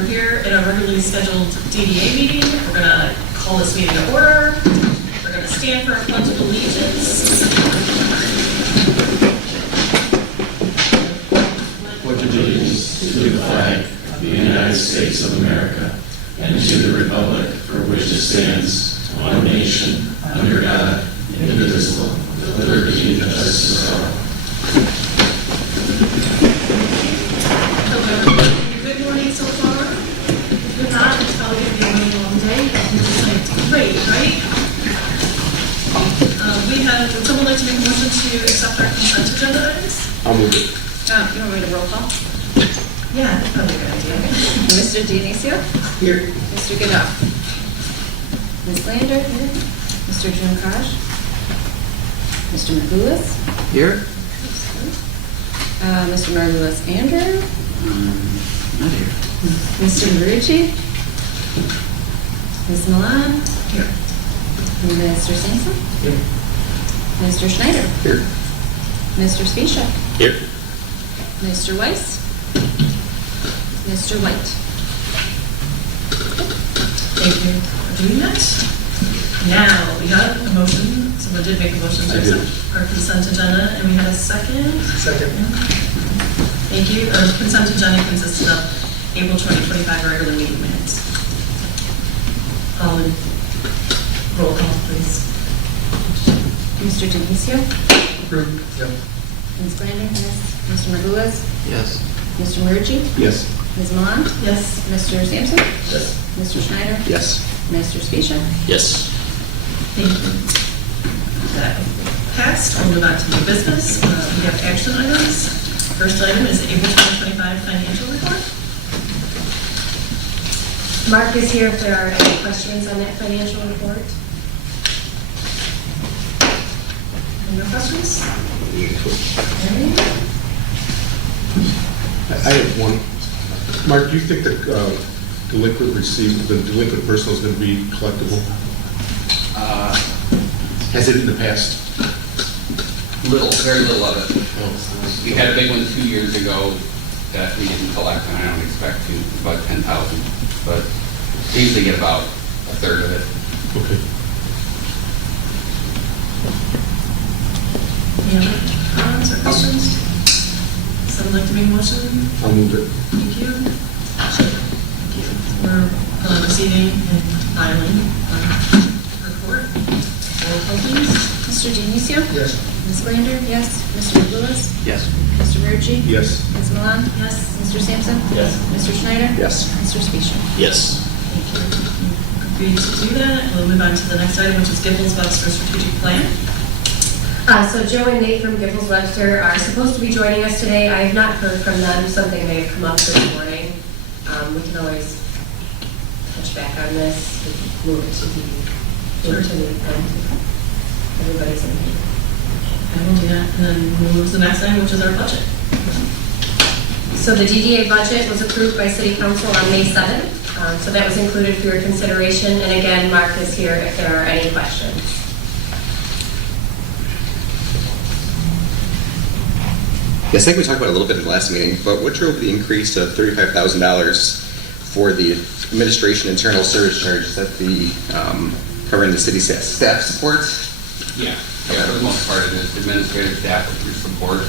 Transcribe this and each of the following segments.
We're here in a regularly scheduled DDA meeting. We're going to call this meeting to order. We're going to stand for our pledge of allegiance. Pledge allegiance to the flag of the United States of America and to the republic for which it stands, one nation, under God, indivisible, with liberty and justice for all. Good morning so far. If you're not, it's probably going to be a really long day. It's great, right? Would someone like to make a motion to accept our consent agenda items? I'll move it. You want me to roll call? Yeah, that's probably a good idea. Mr. Dionisio? Here. Mr. Goodall? Ms. Lander? Here. Mr. Jim Kosh? Mr. Magoulas? Here? Mr. Margulis Andrew? Not here. Mr. Marucci? Ms. Milan? Here. Mr. Sampson? Here. Mr. Schneider? Here. Mr. Spiesha? Here. Mr. Weiss? Mr. White? Thank you for doing that. Now, we got a motion. Someone did make a motion to I did. accept our consent agenda, and we had a second. Second. Thank you. Our consent agenda consisted of April 2025 regular meeting minutes. Roll call, please. Mr. Dionisio? Approved. Yep. Ms. Lander? Yes. Mr. Magoulas? Yes. Mr. Marucci? Yes. Ms. Milan? Yes. Mr. Sampson? Yes. Mr. Schneider? Yes. Mr. Spiesha? Yes. Thank you. That passed. We'll move on to new business. We have action items. First item is April 2025 financial report. Mark is here if there are any questions on that financial report. Any more questions? I have one. Mark, do you think that the delinquent person is going to be collectible? Has it in the past? Very little of it. Oh. We had a big one 2 years ago that we didn't collect, and I don't expect to, about 10,000. But we usually get about a third of it. Okay. Any other comments or questions? Someone like to make a motion? I'll move it. Thank you. Thank you. We're receiving and filing report. Roll call, please. Mr. Dionisio? Yes. Ms. Lander? Yes. Mr. Magoulas? Yes. Mr. Marucci? Yes. Ms. Milan? Yes. Mr. Sampson? Yes. Mr. Schneider? Yes. Mr. Spiesha? Yes. Thank you. You agreed to do that. We'll move on to the next item, which is Giffords Webster strategic plan. So Joe and Nate from Giffords Webster are supposed to be joining us today. I have not heard from them. Something may have come up this morning. We can always touch back on this. Move it to the everybody's in here. I will do that, and then we'll move to the next item, which is our budget. So the DDA budget was approved by City Council on May 7th. So that was included for your consideration. And again, Mark is here if there are any questions. Yes, I think we talked about it a little bit in the last meeting, but what drove the increase of $35,000 for the administration internal service charge? Is that the covering the city staff support? Yeah, for the most part, it is administrative staff support,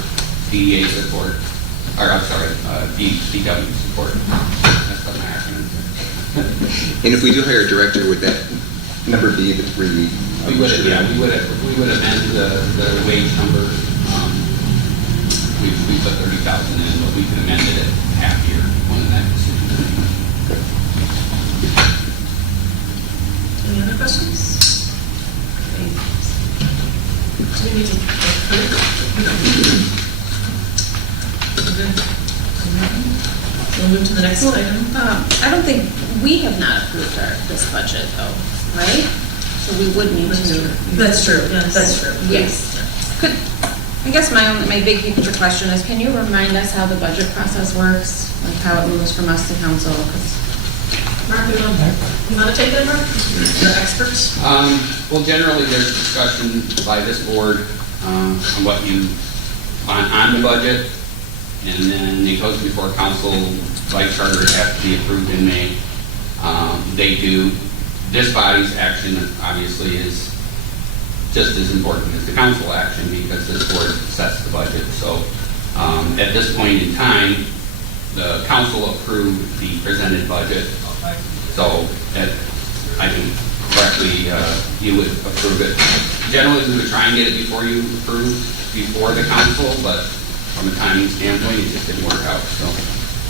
DEA support, or I'm sorry, DW support. That's what my acronym is. And if we do hire a director, would that number be the three? We would amend the wage number. We put 30,000 in, but we can amend it at half year when that decision is made. Any other questions? Okay. Do we need to approve? We don't need to. We're good. We'll move to the next item. I don't think, we have not approved this budget though, right? So we would need to. That's true, yes. That's true. Yes. Could, I guess my big picture question is, can you remind us how the budget process works? Like how it moves from us to council? Mark, you want to take that, Mark? The experts? Well, generally, there's discussion by this board on what you want on the budget. and then it goes before council, like charters have to be approved in May. They do. This body's action obviously is just as important as the council action because this board sets the budget. So at this point in time, the council approved the presented budget. So I can correctly, you would approve it. Generally, we would try and get it before you approve, before the council, but from a timing standpoint, it just didn't work out, so.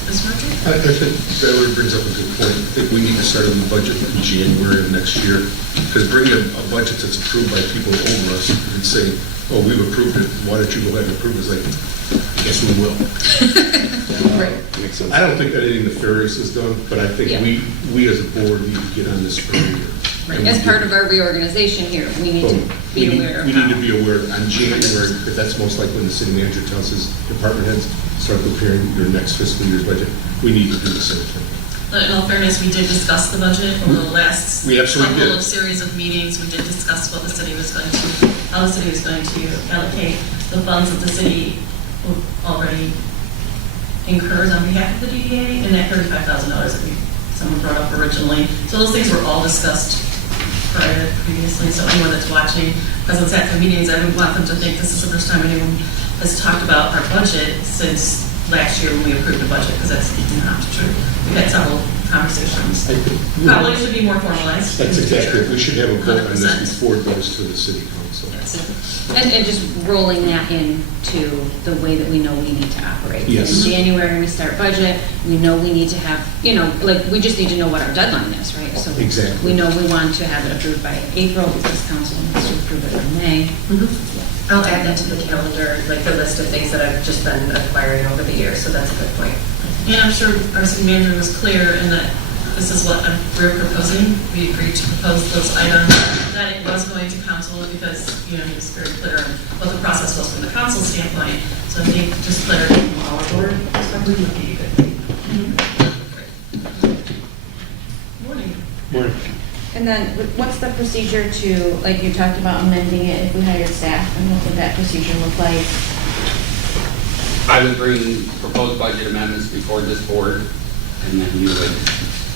Ms. Murphy? I think that really brings up a good point. I think we need to start a new budget in January of next year, because bringing a budget that's approved by people over us and saying, oh, we've approved it, why don't you go ahead and approve it? It's like, I guess we will. Right. Makes sense. I don't think that anything nefarious is done, but I think Yeah. we as a board need to get on this earlier. And As we part do- of our reorganization here, we need to be aware of We need to how. be aware on January, but that's most likely when the city manager tells his department heads, start preparing your next fiscal year's budget. We need to do the same thing. In all fairness, we did discuss the budget over the last We absolutely couple did. of series of meetings. We did discuss what the city was going to, how the city was going to allocate the funds that the city already incurs on behalf of the DDA, and that $35,000 that someone brought up originally. So those things were all discussed previously. So anyone that's watching presence at the meetings, I would want them to think this is the first time anyone has talked about our budget since last year when we approved the budget, because that's not true. We've had several conversations. I think- Probably should be more formalized. That's exactly, we should have a vote on 100%. this before it goes to the city council. Yes. And just rolling that into the way that we know we need to operate. Yes. In January, we start budget, we know we need to have, like, we just need to know what our deadline is, right? So Exactly. we know we want to have it approved by April, because council needs to approve it in May. I'll add that to the calendar, like the list of things that I've just been acquiring over the years, so that's a good point. And I'm sure our city manager was clear in that this is what we're proposing. We agreed to propose those items, that it was going to council because, he was very clear on what the process was from the council standpoint. So I think just clarity from our board perspective would be a good thing. Morning. Morning. And then what's the procedure to, like you talked about amending it if we hired staff, and what would that procedure look like? I would bring proposed budget amendments before this board, and then you would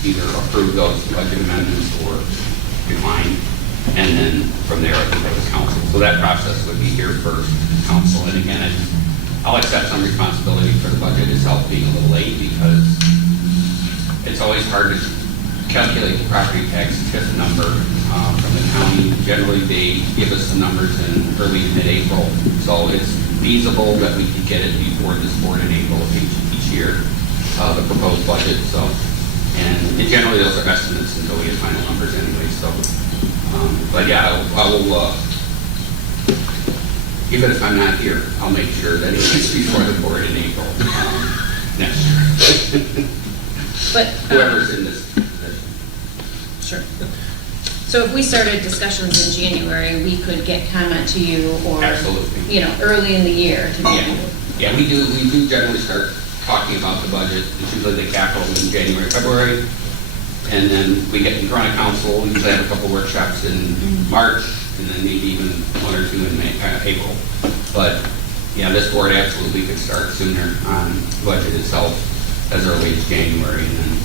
either approve those budget amendments or decline, and then from there it would go to council. So that process would be here first, council. And again, I'll accept some responsibility for the budget itself being a little late because it's always hard to calculate the property tax TIF number from the county. Generally, they give us the numbers in early to mid-April, so it's feasible that we could get it before this board in April of each year, the proposed budget. So, and generally those are estimates until we get final numbers anyway. So, but yeah, I will. Even if I'm not here, I'll make sure that it gets before the board in April next year. But Whoever's in this position. Sure. So if we started discussions in January, we could get comment to you or, Absolutely. Early in the year to be. Yeah, we do generally start talking about the budget. It's usually the capital in January, February, and then we get in front of council. We usually have a couple workshops in March, and then maybe even one or two in April. But yeah, this board absolutely could start sooner on budget itself as early as January, and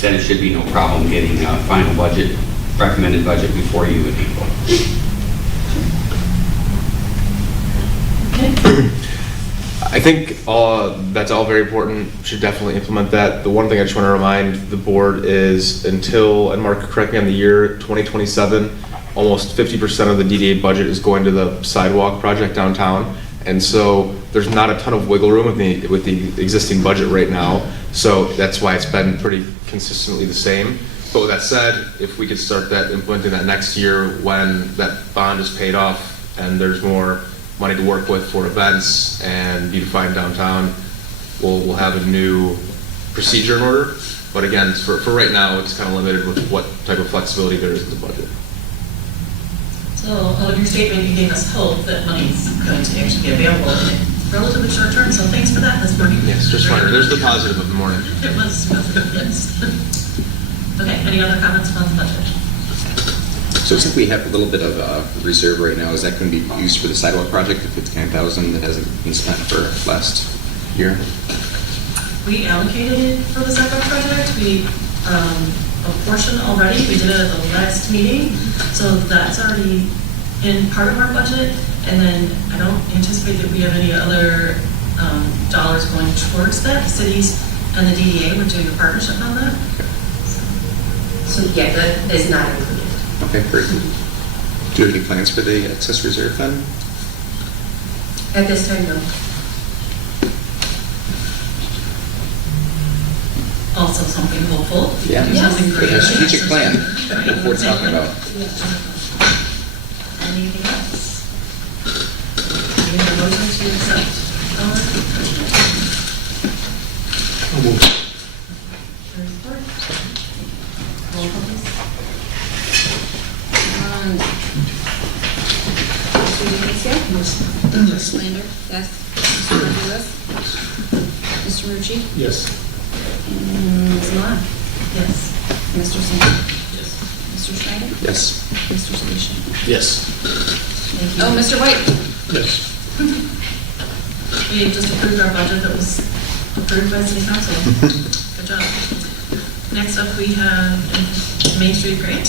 then it should be no problem getting a final budget, recommended budget before you in April. I think that's all very important. Should definitely implement that. The one thing I just want to remind the board is until, and Mark, correct me on the year, 2027, almost 50% of the DDA budget is going to the sidewalk project downtown. And so there's not a ton of wiggle room with the existing budget right now. So that's why it's been pretty consistently the same. But with that said, if we could start that implementing that next year when that bond is paid off and there's more money to work with for events and beautifying downtown, we'll have a new procedure in order. But again, for right now, it's kind of limited with what type of flexibility there is in the budget. So, out of your statement, you gave us hope that money's going to actually be available in the relatively short term, so thanks for that this morning. Yes, just wonder. There's the positive of the morning. It was positive, yes. Okay, any other comments about the budget? So since we have a little bit of a reserve right now, is that going to be used for the sidewalk project, the $59,000 that hasn't been spent for last year? We allocated it for the sidewalk project. We, a portion already, we did it at the last meeting. So that's already in part of our budget. And then I don't anticipate that we have any other dollars going towards that. The cities and the DDA, we're doing a partnership on that. So yeah, that is not included. Okay, great. Do you have any plans for the excess reserve fund? At this time, no. Also something hopeful. We Yeah. can do something Yes. great. A strategic plan. Right. That's what we're talking about. Anything else? We have a motion to accept our budget. There's support. Roll call, please. Mr. Dionisio? Mr. Lander? Yes. Mr. Lewis? Mr. Rucci? Yes. And Ms. Milan? Yes. Mr. Singer? Mr. Schneider? Yes. Mr. Station? Yes. Thank you. Oh, Mr. White? Yes. We just approved our budget that was approved by city council. Good job. Next up, we have Main Street grant.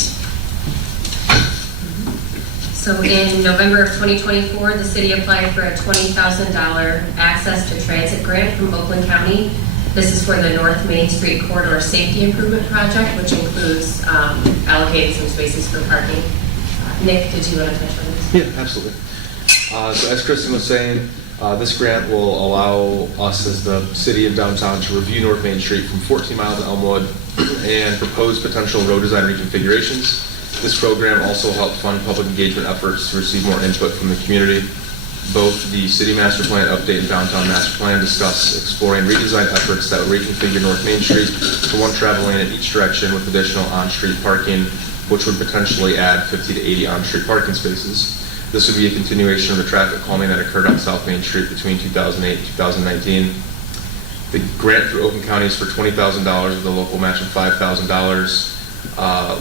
So in November of 2024, the city applied for a $20,000 access to transit grant from Oakland County. This is for the North Main Street Corridor Safety Improvement Project, which includes allocating some spaces for parking. Nick, did you want to touch on this? Yeah, absolutely. So as Kristen was saying, this grant will allow us as the city of downtown to review North Main Street from 14 miles to Elmwood and propose potential road design reconfigurations. This program also helped fund public engagement efforts to receive more input from the community. Both the city master plan update and downtown master plan discuss exploring redesign efforts that would reconfigure North Main Street to one travel lane in each direction with additional on-street parking, which would potentially add 50 to 80 on-street parking spaces. This would be a continuation of the traffic calming that occurred on South Main Street between 2008 and 2019. The grant through Oakland County is for $20,000 with a local match of $5,000.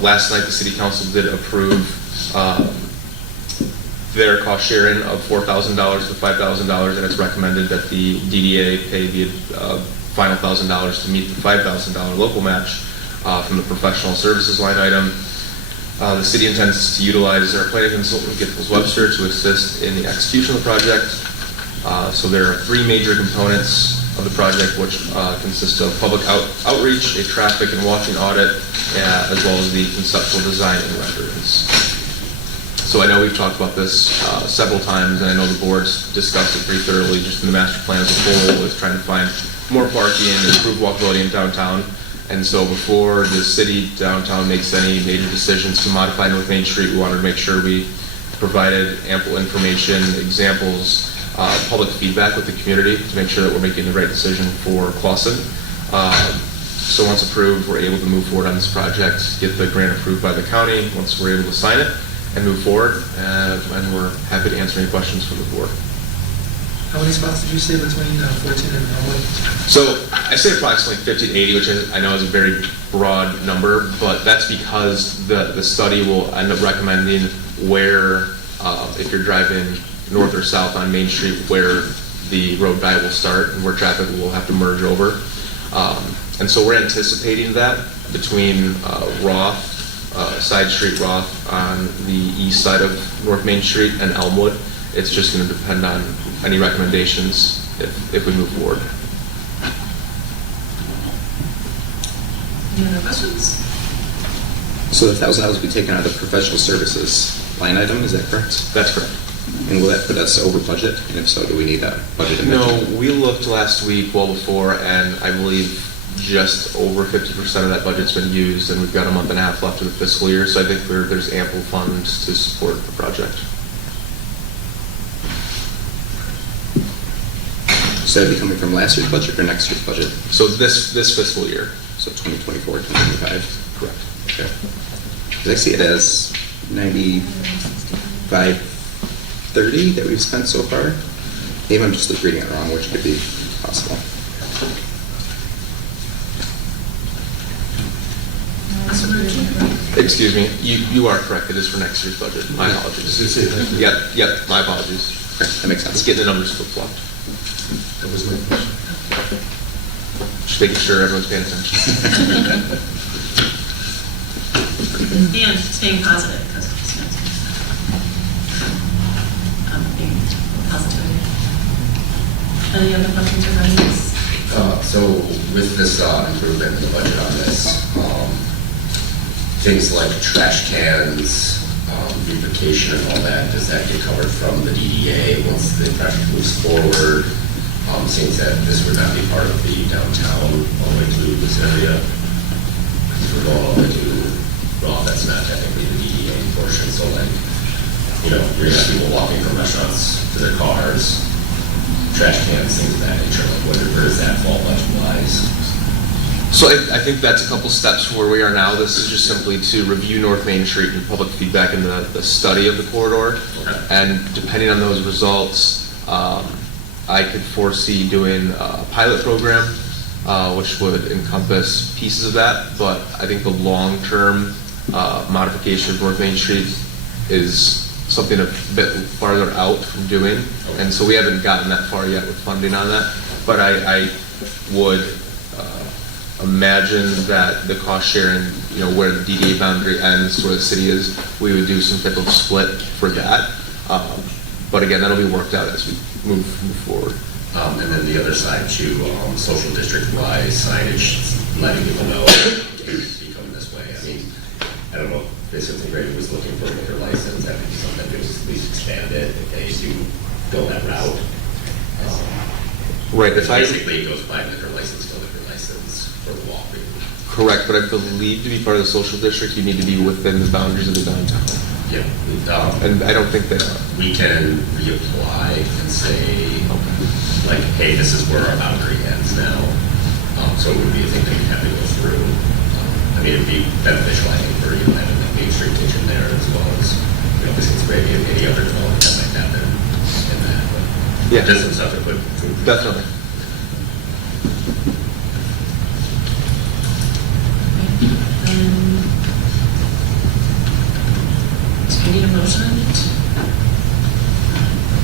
Last night, the city council did approve their cost sharing of $4,000 to $5,000, and it's recommended that the DDA pay the final $1,000 to meet the $5,000 local match from the professional services line item. The city intends to utilize our planning consultant, Giffords Webster, to assist in the execution of the project. So there are three major components of the project, which consist of public outreach, a traffic and walking audit, as well as the conceptual design and renderings. So I know we've talked about this several times, and I know the board's discussed it pretty thoroughly, just in the master plan as a whole, is trying to find more parking and improve walkability in downtown. And so before the city downtown makes any major decisions to modify North Main Street, we wanted to make sure we provided ample information, examples, public feedback with the community to make sure that we're making the right decision for Clausen. So once approved, we're able to move forward on this project, get the grant approved by the county once we're able to sign it, and move forward. And we're happy to answer any questions from the board. How many spots did you say between 14 and Elmwood? So I say approximately 50 to 80, which I know is a very broad number, but that's because the study will end up recommending where, if you're driving north or south on Main Street, where the road diet will start and where traffic will have to merge over. And so we're anticipating that between Roth, Side Street Roth on the east side of North Main Street and Elmwood. It's just going to depend on any recommendations if we move forward. Any other questions? So the $1,000 will be taken out of the professional services line item, is that correct? That's correct. And will that put us over budget? And if so, do we need a budget No, amendment? we looked last week, well before, and I believe just over 50% of that budget's been used, and we've got a month and a half left of the fiscal year, so I think there's ample funds to support the project. So that'd be coming from last year's budget or next year's budget? So this fiscal year. So 2024, 2025? Correct. Okay. 'Cause I see it as 95.30 that we've spent so far. Maybe I'm just reading it wrong, which could be possible. Excuse me, you are correct, it is for next year's budget. My apologies. Yep, my apologies. Okay, that makes Let's sense. get the numbers flip-flopped. That was my question. Just making sure everyone's paying attention. And staying positive, because it's being positive. Any other questions or comments? So with this improvement in the budget on this, things like trash cans, beautification and all that, does that get covered from the DDA once the project moves forward? Seems that this would not be part of the downtown all the way through this area. If we're going all the way to, well, that's not technically the DDA portion, so like, you know, you're gonna have people walking from restaurants to their cars, trash cans, things of that nature, like where does that fall budget-wise? So I think that's a couple steps from where we are now. This is just simply to review North Main Street and public feedback in the study of the corridor. Okay. And depending on those results, I could foresee doing a pilot program, which would encompass pieces of that. But I think the long-term modification of North Main Street is something a bit farther out from doing. And so we haven't gotten that far yet with funding on that. But I would imagine that the cost sharing, you know, where the DDA boundary ends, where the city is, we would do some type of split for that. But again, that'll be worked out as we move forward. And then the other side too, social district-wise signage, letting people know it's becoming this way. I mean, I don't know, if something great was looking for a liquor license, that would be something that was at least expanded if they do go that route. Right. If I Basically, it goes by liquor license to liquor license for the walking. correct, but I believe to be part of the social district, you need to be within the boundaries of the downtown. Yeah. And I don't think they are. We can reapply and say, like, hey, this is where our boundary ends now. So it would be a thing that you'd have to go through. I mean, it'd be beneficial, I think, for, you know, having the Main Street kitchen there as well as, you know, this is great, any other development that might happen in that. But Yeah. just some stuff to put food. Definitely. Do we need a motion to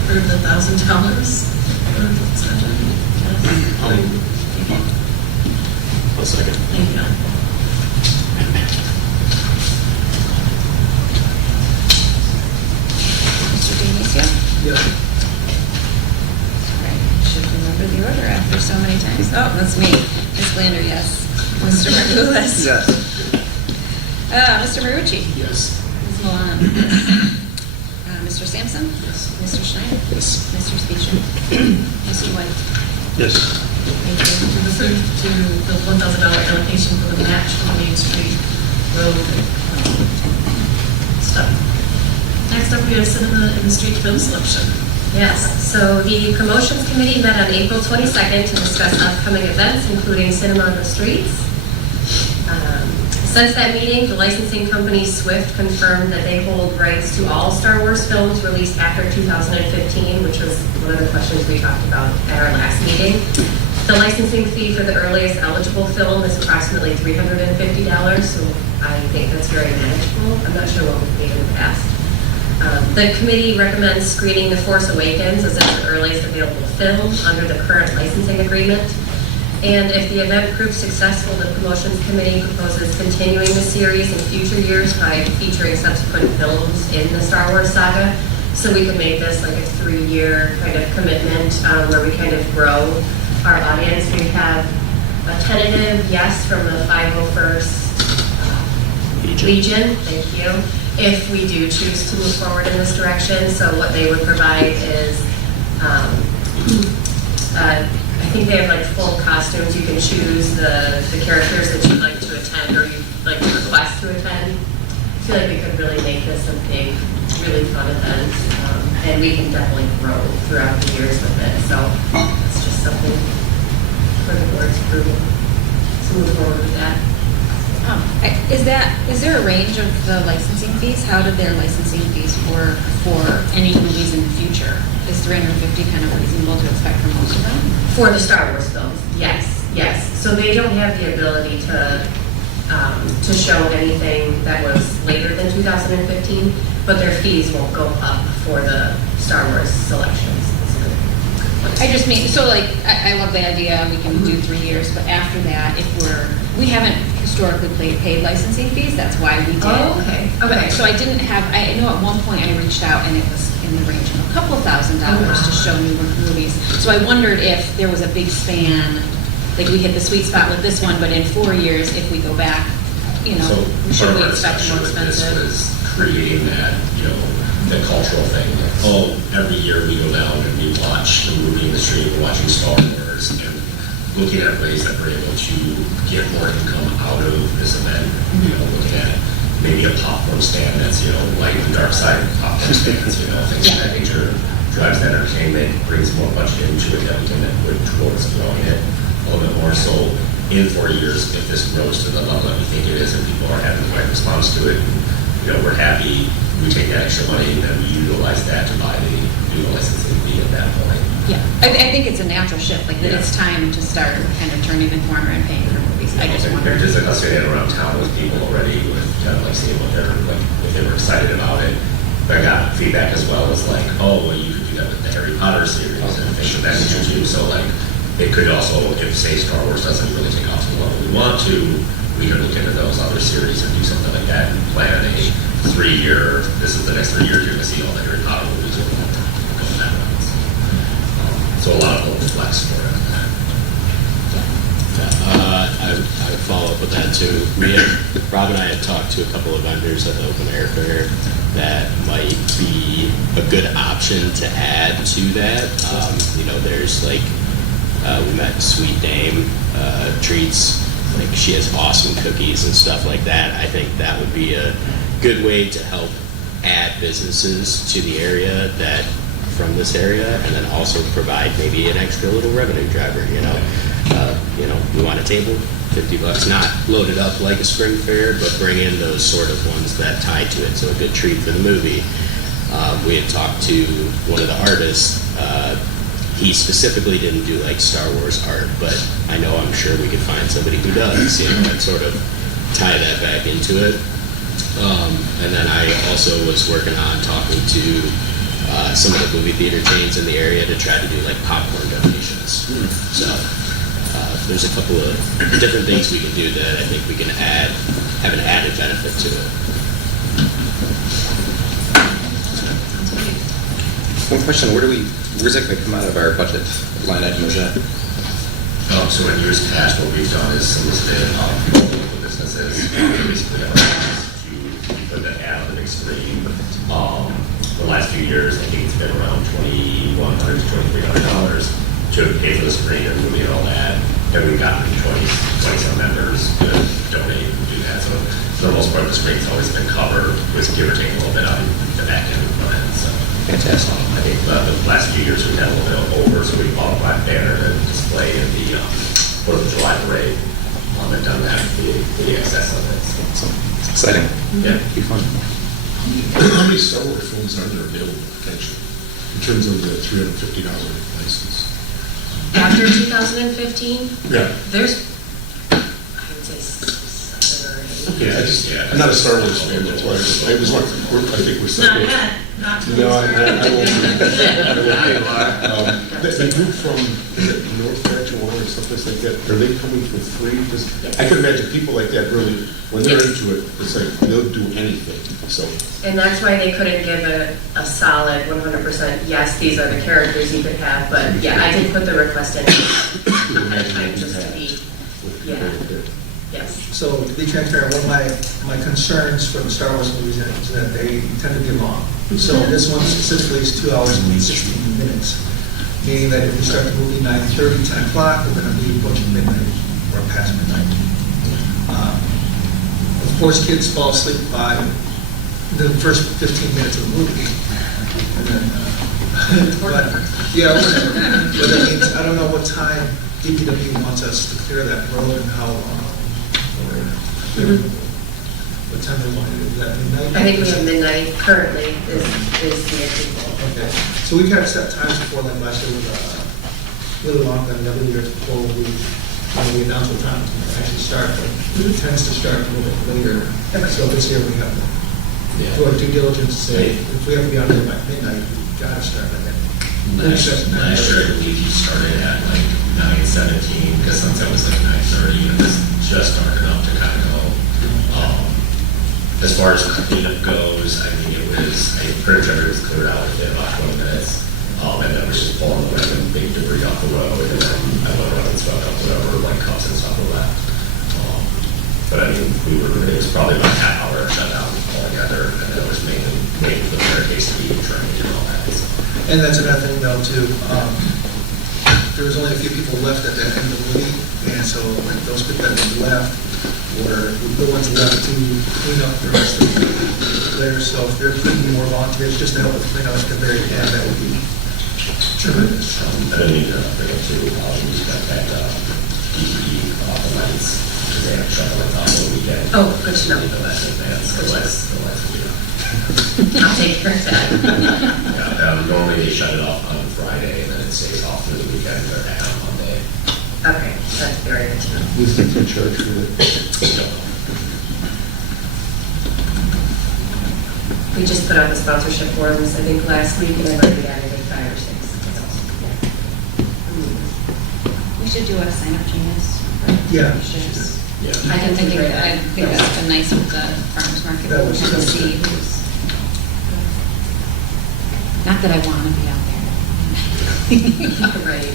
approve the $1,000 for the surgery? Yes. I'll second. Thank you. Mr. Dionisio? Yeah. Right, should remember the order after so many times. Oh, that's me. Ms. Lander, yes. Mr. Margulis? Yes. Mr. Marucci? Yes. Ms. Milan? Mr. Sampson? Yes. Mr. Schneider? Yes. Mr. Speechin? Mr. White? Yes. Thank you. To the $1,000 allocation for the match on Main Street Road stuff. Next up, we have cinema in the street film selection. Yes, so the promotions committee met on April 22nd to discuss upcoming events, including Cinema on the Streets. Since that meeting, the licensing company Swift confirmed that they hold rights to all Star Wars films released after 2015, which was one of the questions we talked about at our last meeting. The licensing fee for the earliest eligible film is approximately $350, so I think that's very manageable. I'm not sure what we've paid in the past. The committee recommends screening The Force Awakens as its earliest available film under the current licensing agreement. And if the event proves successful, the promotions committee proposes continuing the series in future years by featuring subsequent films in the Star Wars saga. So we could make this like a 3-year kind of commitment where we kind of grow our audience. We have a tentative yes from the 501st Legion, thank you, if we do choose to move forward in this direction. So what they would provide is, I think they have like full costumes. You can choose the characters that you'd like to attend or you'd like to request to attend. I feel like we could really make this something really fun event, and we can definitely grow throughout the years with it. So it's just something for the board's approval to move forward with that. Is there a range of the licensing fees? How did their licensing fees work for any movies in the future? Is $350 kind of reasonable to expect from most of them? For the Star Wars films, yes. So they don't have the ability to show anything that was later than 2015, but their fees won't go up for the Star Wars selections. I just mean, so like, I love the idea, we can do 3 years, but after that, if we haven't historically paid licensing fees, that's why we did. Oh, okay, okay. So I didn't have, I know at one point I reached out and it was in the range of a couple $1,000 to show new movies. So I wondered if there was a big span, like we hit the sweet spot with this one, but in 4 years, if we go back, you know, So should part we of our expect discussion more with this expensive? was creating that, the cultural thing. Oh, every year we go down and we watch the movie industry, we're watching Star Wars, and looking at ways that we're able to get more income out of this event. Looking at maybe a popcorn stand that's, light and dark side popcorn stands, things of that nature. Drives that entertainment, brings more budget into it that we can then put towards growing it a little bit more. So in 4 years, if this grows to the level that we think it is and people are having the right response to it, we're happy, we take that extra money and then we utilize that to buy the new licensing fee at that point. Yeah, I think it's a natural shift, like that it's time to start kind of turning the corner and paying for movies. I just wonder. Just like us getting around town with people already, with kind of like seeing what they're, like, if they were excited about it. But I got feedback as well as like, oh, well, you could do that with the Harry Potter series and things of that nature too. So like, it could also, if say Star Wars doesn't really take off to the level we want to, we could look into those other series and do something like that and plan a 3-year, this is the next 3 years, you're gonna see all the Harry Potter movies or go that route. So a lot of little flex for it. I would follow up with that too. Rob and I had talked to a couple of vendors at the open air fair that might be a good option to add to that. There's like, we met Sweet Dame Treats, like she has awesome cookies and stuff like that. I think that would be a good way to help add businesses to the area from this area, and then also provide maybe an extra little revenue driver. We want a table, $50, not loaded up like a spring fair, but bring in those sort of ones that tie to it. So a good treat for the movie. We had talked to one of the artists. He specifically didn't do like Star Wars art, but I'm sure we could find somebody who does, and sort of tie that back into it. And then I also was working on talking to some of the movie theater chains in the area to try to do like popcorn donations. So there's a couple of different things we can do that I think we can have an added benefit to it. One question, where's that going to come out of our budget line item, is that? So in years past, what we've done is solicited local businesses, basically to put that ad on the big screen. The last few years, I think it's been around $2,100 to $2,300 to pay for the screen and movie and all that. And we've gotten 20-some members to donate and do that. So for the most part, the screen's always been covered, with give or take a little bit on the back end and front end. So Fantastic. I think the last few years we've had a little bit over, so we bought a black banner to display in the 4th of July parade. And done that for the excess of it. So, it's exciting. Yeah. Be fun. How many Star Wars films are there available potentially in terms of the $350 license? After 2015, Yeah. there's, I would say 7 or 8. Okay, I'm not a Star Wars fan, that's why I was like, I think we're separate. No, I won't. The group from North Carolina or someplace like that, are they coming for free? Because I could imagine people like that really, when they're into it, it's like they'll do anything, so. And that's why they couldn't give a solid 100%, yes, these are the characters you could have, but yeah, I did put the request in at that time just to be, yes. So to be transparent, one of my concerns for the Star Wars movies is that they tend to be long. So this one specifically is 2 hours and 16 minutes, meaning that if we start the movie 9:30, 10 o'clock, we're going to be approaching midnight or past midnight. Of course, kids fall asleep by the first 15 minutes of the movie. And then, but, yeah, whatever. But I mean, I don't know what time DPW wants us to clear that road and how long. What time they want to do that, midnight? I think we have midnight currently is the approval. Okay, so we kind of set times before, like last year was a little longer than the other year before we announced what time to actually start, but it tends to start a little bit later. So this year we have to do our due diligence to say, if we have to be out there by midnight, we've got to start by then. Last Last year, I believe you started at like 9:17, because sunset was like 9:30, and this just started up to kind of go. As far as cleanup goes, I mean, it was, I pretty much everything was cleared out within about 20 minutes. And then we just pulling the random big debris off the road, and then I went around and swept up whatever, like cups and stuff were left. But I mean, it was probably about a half hour shutdown altogether, and then it was mainly waiting for the barricades to be trained and all that. So. And that's another thing though too, there was only a few people left at the end of the meeting, and so like those people that left were the ones left to clean up the rest of there. So if there could be more volunteers just to help with clean up at the very end, that would be tremendous. I didn't need to bring up too, we spent that DDA the lights, because they have shut the lights off on the weekend. Oh, good to know. The last advance, the lights will be up. I'll take care of that. Yeah, normally they shut it off on Friday, and then it stays off through the weekend, they're back on Monday. Okay, that's very good to know. Who's in charge for it? We just put out the sponsorship forms, I think, last week, and I've already added like 5 or 6. We should do a sign-up genius. Yeah. Yeah. I can think that's been nice with the farmer's market. That was We'll good. see who's- Not that I want to be out there. Right.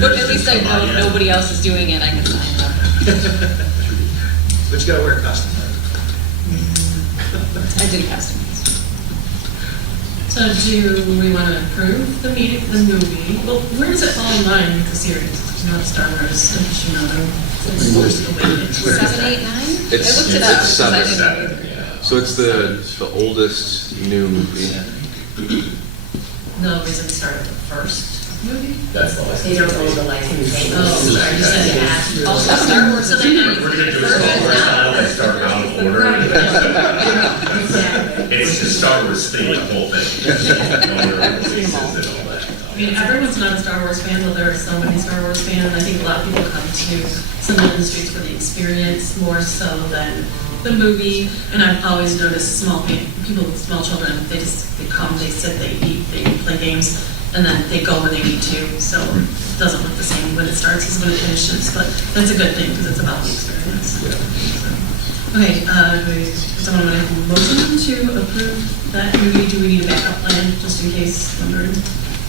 But at least I know if nobody else is doing it, I can sign up. But you gotta wear a costume. I did customize. So do we want to approve the meeting, the movie? Well, where does it fall in line with the series? You know, Star Wars, you know, it's supposed to win it. 7, 8, 9? I It's- looked it it's up. 'cause I seven. didn't know either. So it's the oldest new movie. No reason to start with the first movie? That's the license. They don't own the licensing. Oh, sorry, you said half. Also Star Wars, so they have. We're gonna do a Star Wars style and start out of order. Exactly. It's just Star Wars thing, the whole thing. Order of releases and all that. I mean, everyone's not a Star Wars fan, though there are so many Star Wars fans. I think a lot of people come to some of the streets for the experience more so than the movie. And I've always noticed people with small children, they come, they sit, they eat, they play games, and then they go when they need to. So it doesn't look the same when it starts as when it finishes, but that's a good thing because it's about the experience. So, okay, does someone want to have a motion to approve that movie? Do we need a backup plan just in case? Wondering?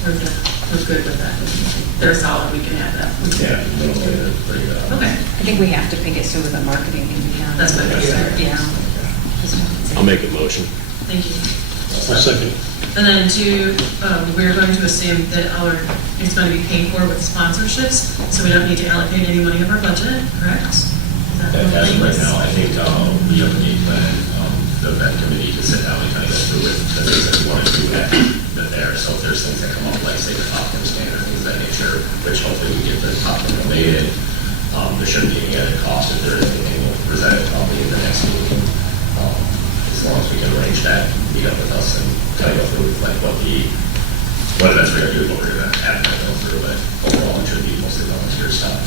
Or is that, we're good with that? They're solid, we can have that. Yeah, we'll bring it up. Okay, I think we have to pick it so the marketing can be done. that's my next. Yeah. I'll make a motion. Thank you. Second. And then we're going to assume that it's going to be paid for with sponsorships, so we don't need to allocate any money of our budget, correct? Is that As the of thing? right now, I think we have a game plan, the event committee to sit down and kind of go through it, the things that we want to do that there. So if there's things that come up, like say the popcorn stand or things of that nature, which hopefully we get the popcorn donated, there shouldn't be any added cost if there is anything. We'll present it probably in the next meeting. As long as we can arrange that, meet up with us and kind of go through like what events we're going to do, what we're going to have to go through, but overall it should be mostly volunteer stuff.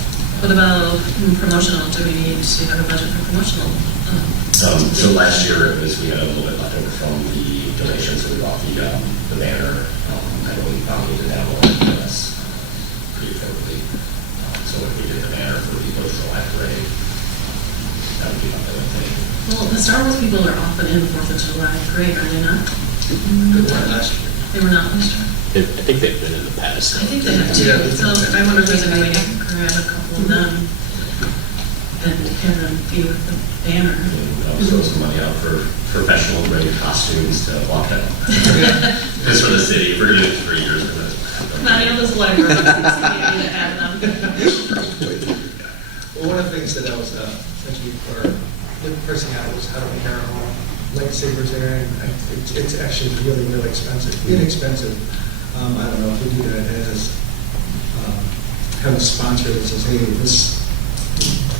What about promotional? Do we need to have a budget for promotional? So last year, we had a little bit left over from the donations, so we bought the banner. I know we found it down on us pretty favorably. So if we did the banner for the July parade, that would be something I think. Well, the Star Wars people are often in the 4th of July parade, are they not? Good one last year. They were not last year. I think they've been in the past. I think they have too. So I wonder if there's a way to grab a couple of them and have them be with the banner. Throw some money out for professional grade costumes to walk out. Just for the city, we're going to do it for 3 years. I know there's a lot of girls that have them. Well, one of the things that I was thinking for pressing out was how do we have our lightsabers there, and it's actually really, really expensive. Inexpensive. I don't know if we do that as have a sponsor that says, hey, this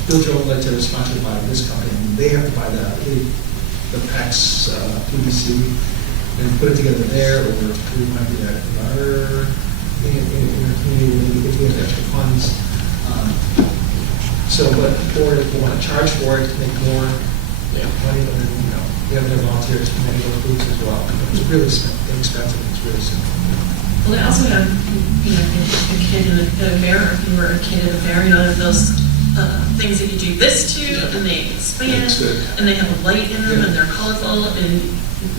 build your own lightsaber sponsored by this company, and they have to buy the PAX PVC and put it together there, or we might do that in our community if we have extra funds. Or if we want to charge for it to make more money, then We have their volunteers from many of those groups as well. It's really inexpensive, it's really simple. Well, they also have, you know, a kid in a fair, if you were a kid in a fair, you know, those things that you do this to, and they expand, That's good. and they have a light in them, and they're colorful, and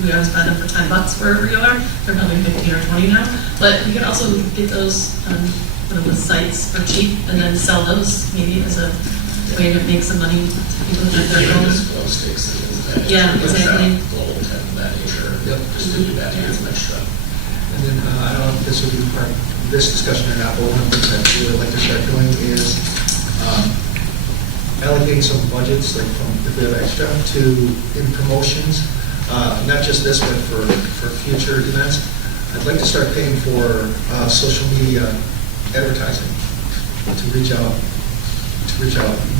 we always buy them for $10 wherever you are. They're probably 15 or 20 now. But you can also get those on one of the sites for cheap, and then sell those maybe as a way to make some money to people who have their Even own. just glow sticks and things of that nature. Yeah, exactly. Global type of that nature, Yep. just to do that, to get some extra. And then, I don't know if this will be part of this discussion or not, but one of the things I'd really like to start doing is allocating some budgets, like from, if we have extra, to, in promotions, not just this, but for future events. I'd like to start paying for social media advertising to reach out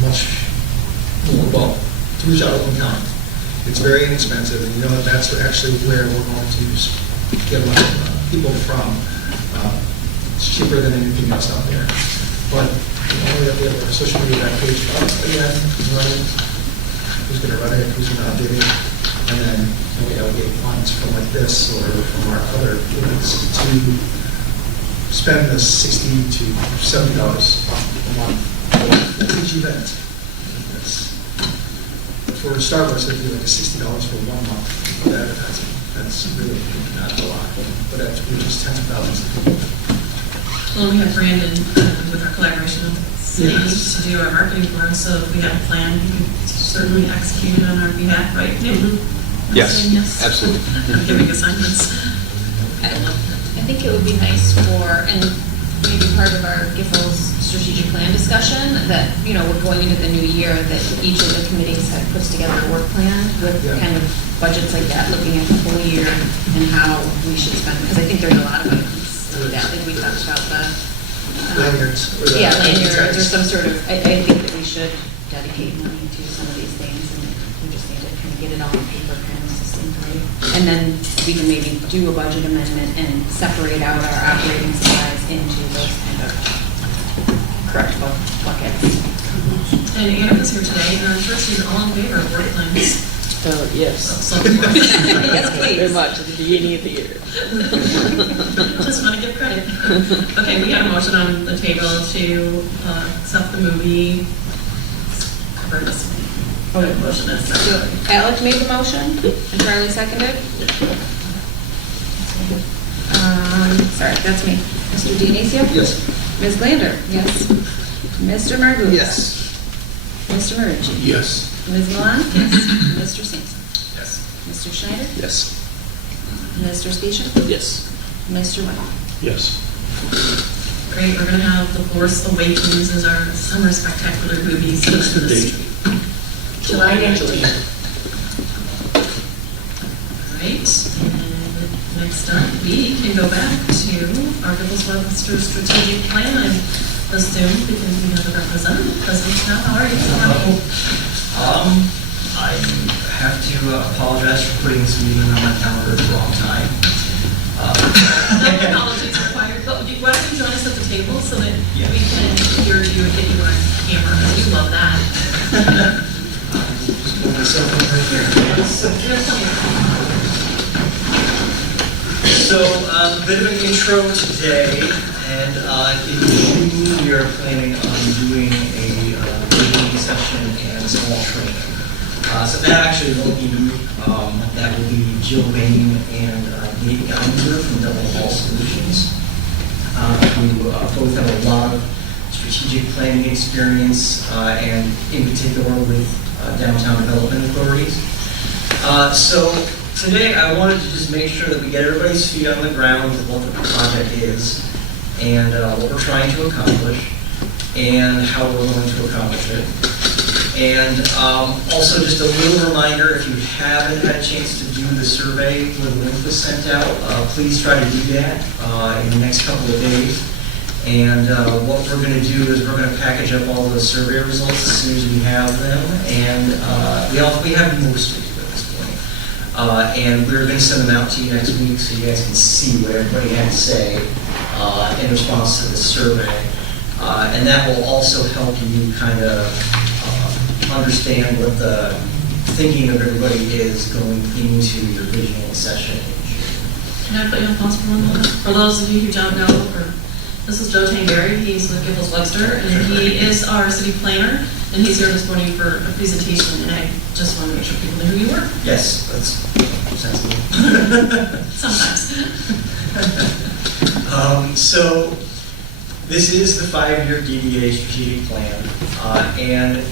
much more, well, to reach out Oakland County. It's very inexpensive, and you know, that's actually where we're going to get a lot of people from. It's cheaper than anything else out there. But we have our social media page up again, who's running, who's going to run it, who's going to update it, and then we allocate funds from like this or from our other events to spend the $60 to $70 a month for each event. For Star Wars, it'd be like $60 for 1 month of advertising. That's really not a lot, but that's just tens of thousands of people. Well, we have Brandon with our collaboration with the city Yes. to do our marketing for us, so if we have a plan, he could certainly execute it on our behalf, right? Nick? Yes, Saying yes. absolutely. I'm giving assignments. I think it would be nice for, and maybe part of our GIFL's strategic plan discussion, that, you know, we're going into the new year, that each of the committees have put together a work plan with Yeah. kind of budgets like that, looking at the whole year and how we should spend, because I think there's a lot of items that, like we talked about the. Lanyards. or the- Yeah, lanyards or some sort of, I think that we should dedicate money to some of these things, and we just need to kind of get it all on paper kind of succinctly. And then we can maybe do a budget amendment and separate out our operating supplies into those kind of correct buckets. And Anna was here today, and I'm sure she's all in favor of work plans. Yes. So, Yes, please. Very much at the beginning of the year. just want to give credit. Okay, we had a motion on the table to accept the movie. Cover this one. Oh, motion is So second. Alex made the motion, and Charlie seconded? Sorry, that's me. Mr. Dionisio? Yes. Ms. Glander? Yes. Mr. Margolis? Yes. Mr. Merici? Yes. Ms. Milan? Yes. Mr. Sampson? Yes. Mr. Schneider? Yes. Mr. Specia? Yes. Mr. Webb? Yes. Great, we're gonna have The Force Awakens as our summer spectacular movies. What's the date? July 19th. Right, and next up, we can go back to our Gibbles Webster strategic plan, I assume, because we have a representative present now. How are you? I have to apologize for putting this meeting on my calendar at the wrong time. No apologies required, but why don't you join us at the table so that we can hear you and get you on camera, because you love that. Just put myself over here. So, a bit of an intro today, and in June, we are planning on doing a meeting session and small training. So that actually won't be me, that will be Jill Bain and Nate Geiser from Double Wall Solutions, who both have a lot of strategic planning experience, and in particular with downtown development authorities. So today I wanted to just make sure that we get everybody's feet on the ground with what the project is and what we're trying to accomplish and how we're going to accomplish it. And also just a little reminder, if you haven't had a chance to do the survey when the link was sent out, please try to do that in the next couple of days. And what we're going to do is we're going to package up all the survey results as soon as we have them. And we have most of them at this point. And we're going to send them out to you next week so you guys can see what everybody had to say in response to the survey. And that will also help you kind of understand what the thinking of everybody is going into your visioning session in June. Can I put you on pause for 1 moment? For those of you who don't know, this is Joe Tangberry. He's with Gibbles Webster, and he is our city planner, and he's here this morning for a presentation, and I just want to make sure people know who you were. Yes, that's sensible. Sometimes. So this is the 5-year DDA strategic plan, and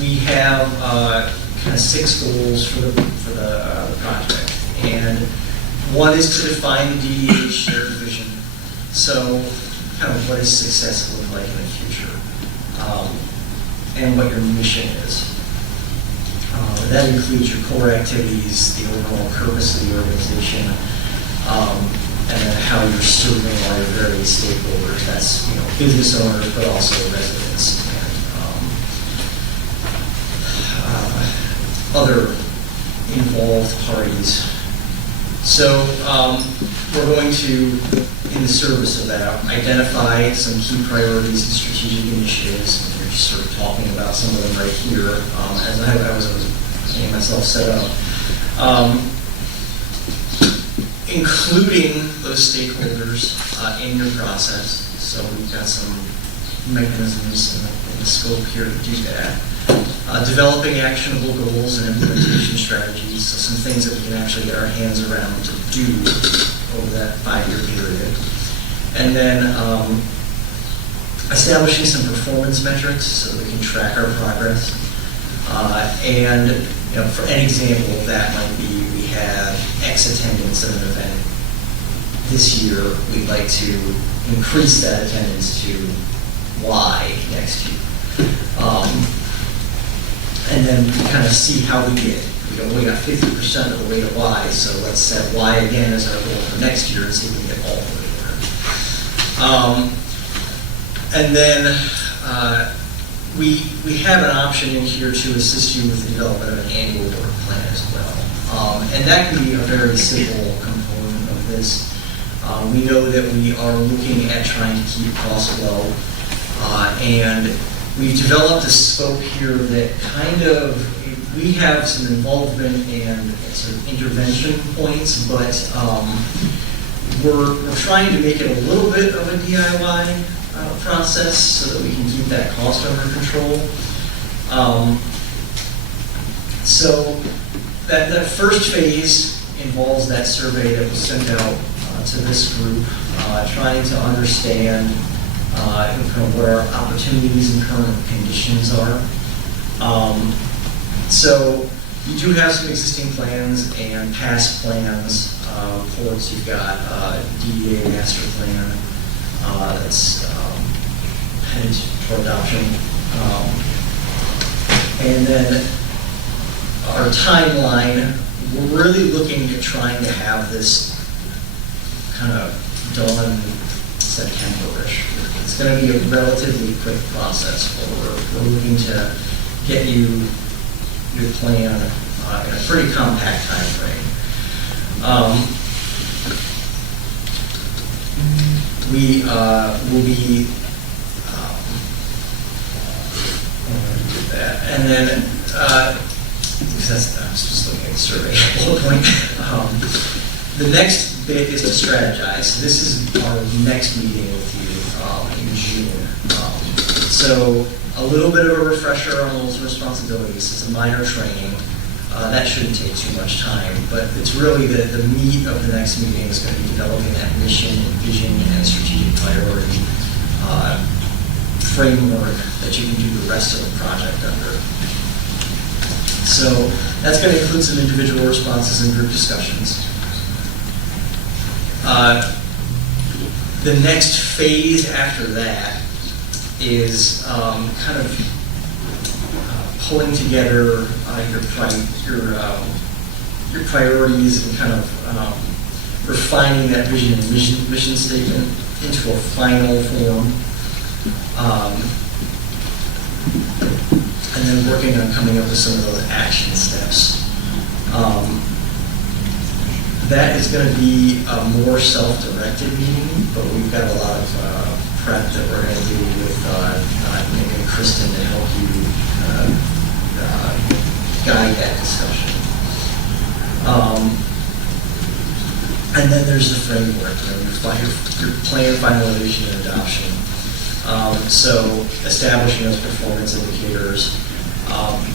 we have kind of 6 goals for the project. And one is to define the DDA shared vision. So kind of what does success look like in the future, and what your mission is. That includes your core activities, the overall purpose of the organization, and then how you're serving all your various stakeholders. That's, business owners, but also residents and other involved parties. So we're going to, in the service of that, identify some key priorities and strategic initiatives. We're just sort of talking about some of them right here, as I was getting myself set up. Including those stakeholders in your process. So we've got some mechanisms in the scope here to do that. Developing actionable goals and implementation strategies, so some things that we can actually get our hands around to do over that 5-year period. And then establishing some performance metrics so we can track our progress. And for an example of that might be we have X attendance at an event. This year, we'd like to increase that attendance to Y next year. And then we kind of see how we did. We got 50% of the way to Y, so let's set Y again as our goal for next year and see if we can get all the way there. And then we have an option in here to assist you with the development of an annual work plan as well. And that can be a very simple component of this. We know that we are looking at trying to keep costs low. And we've developed a scope here that kind of, we have some involvement and sort of intervention points, but we're trying to make it a little bit of a DIY process so that we can keep that cost under control. So that first phase involves that survey that was sent out to this group, trying to understand kind of what our opportunities and current conditions are. So you do have some existing plans and past plans. Reports, you've got DDA master plan that's headed for adoption. And then our timeline, we're really looking at trying to have this kind of done September-ish. It's going to be a relatively quick process, but we're looking to get you your plan in a pretty compact time frame. We will be that, and then because I was just looking at the survey bullet point. The next bit is to strategize. So this is our next meeting with you in June. So a little bit of a refresher on those responsibilities. It's a minor training. That shouldn't take too much time, but it's really the meat of the next meeting is going to be developing that mission and vision and strategic priority framework that you can do the rest of the project under. So that's going to include some individual responses and group discussions. The next phase after that is kind of pulling together your priorities and kind of refining that mission statement into a final form, and then working on coming up with some of those action steps. That is going to be a more self-directed meeting, but we've got a lot of prep that we're going to do with Nick and Kristen to help you guide that discussion. And then there's the framework, your plan, finalization, and adoption. So establishing those performance indicators,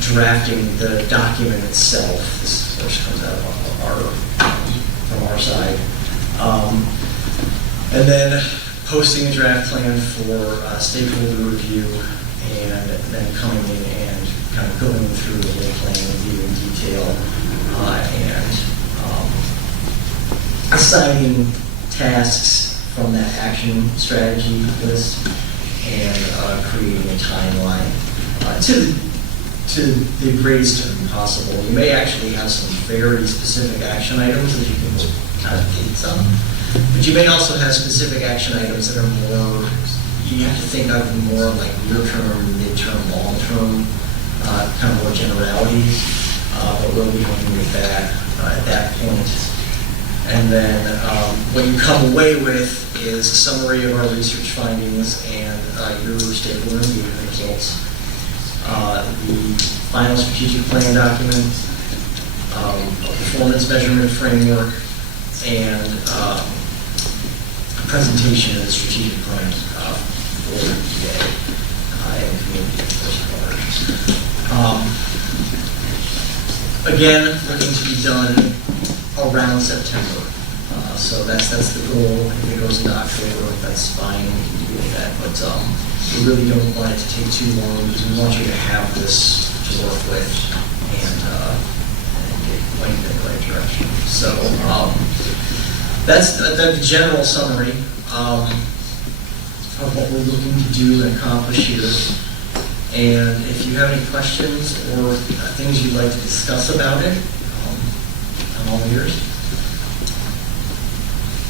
drafting the document itself. This, of course, comes out of from our side. And then posting a draft plan for stakeholder review, and then coming in and kind of going through the whole plan review in detail, and assigning tasks from that action strategy list, and creating a timeline to the greatest extent possible. You may actually have some very specific action items that you can kind of dates on, but you may also have specific action items that are more, you have to think of more like near-term, mid-term, long-term, kind of more generalities, but we'll be looking at that at that point. And then what you come away with is a summary of our research findings and your stakeholder engagement results, the final strategic plan document, a performance measurement framework, and a presentation of the strategic plan for the DDA and community partners. Again, looking to be done around September. So that's the goal. If it goes into October, that's fine, we can do that. But we really don't want it to take too long, because we want you to have this to work with and get pointed in the right direction. So that's the general summary of what we're looking to do and accomplish here. And if you have any questions or things you'd like to discuss about it, I'm all ears.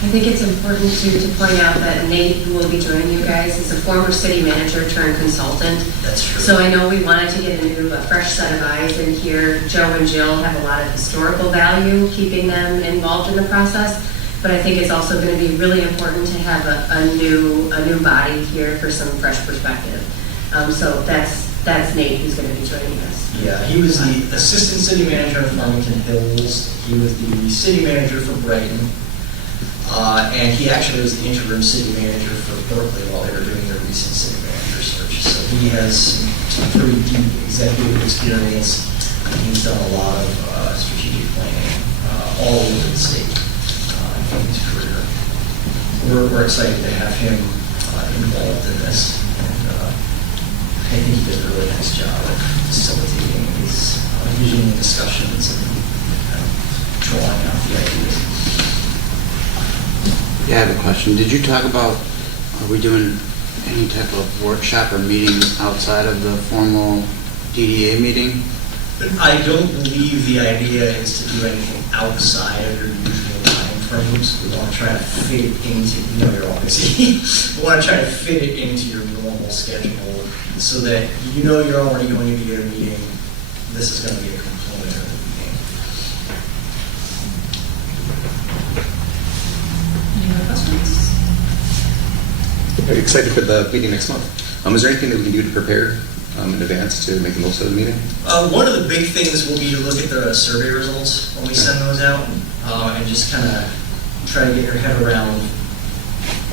I think it's important to point out that Nate, who will be joining you guys, is a former city manager turned consultant. That's true. So I know we wanted to get a fresh set of eyes in here. Joe and Jill have a lot of historical value, keeping them involved in the process. But I think it's also going to be really important to have a new body here for some fresh perspective. So that's Nate who's going to be joining us. Yeah, he was the assistant city manager of Farmington Hills. He was the city manager for Brighton. And he actually was the interim city manager for Berkeley while they were doing their recent city manager search. So he has some pretty deep executive experience. He's done a lot of strategic planning all over the state in his career. We're excited to have him involved in this. And I think he did a really nice job of facilitating these vision discussions and drawing out the ideas. Yeah, I have a question. Did you talk about, are we doing any type of workshop or meeting outside of the formal DDA meeting? I don't believe the idea is to do anything outside of your usual time frames. We want to try to fit it into, you're all busy. We want to try to fit it into your normal schedule so that you're already going to be at a meeting. This is going to be a component of the meeting. Any other questions? Very excited for the meeting next month. Is there anything that we can do to prepare in advance to make the most of the meeting? One of the big things will be to look at the survey results when we send those out, and just kind of try to get your head around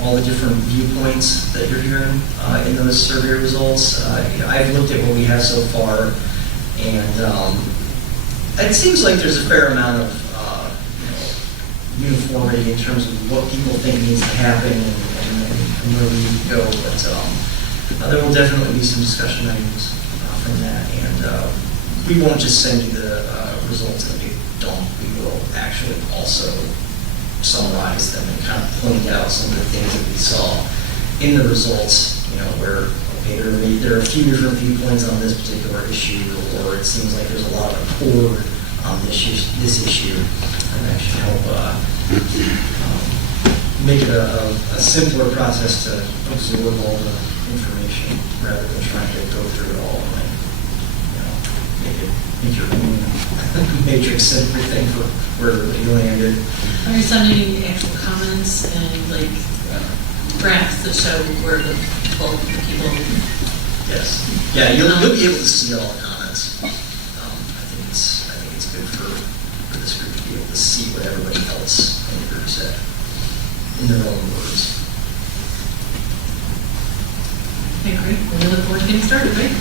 all the different viewpoints that you're hearing in those survey results. I've looked at what we have so far, and it seems like there's a fair amount of uniformity in terms of what people think needs to happen and where we need to go. But there will definitely be some discussion items from that, and we won't just send you the results in a big dump. We will actually also summarize them and kind of point out some of the things that we saw in the results, where, okay, there are a few different viewpoints on this particular issue, or it seems like there's a lot of accord on this issue, and that should help make it a simpler process to absorb all the information rather than trying to go through it all and make your own matrix and everything for where you landed. Are you sending actual comments and graphs that show where the bulk of the people? Yes. Yeah, you'll be able to see all the comments. I think it's everybody else in the group said, in their own words. Okay, great. Well, we look forward to getting started, right?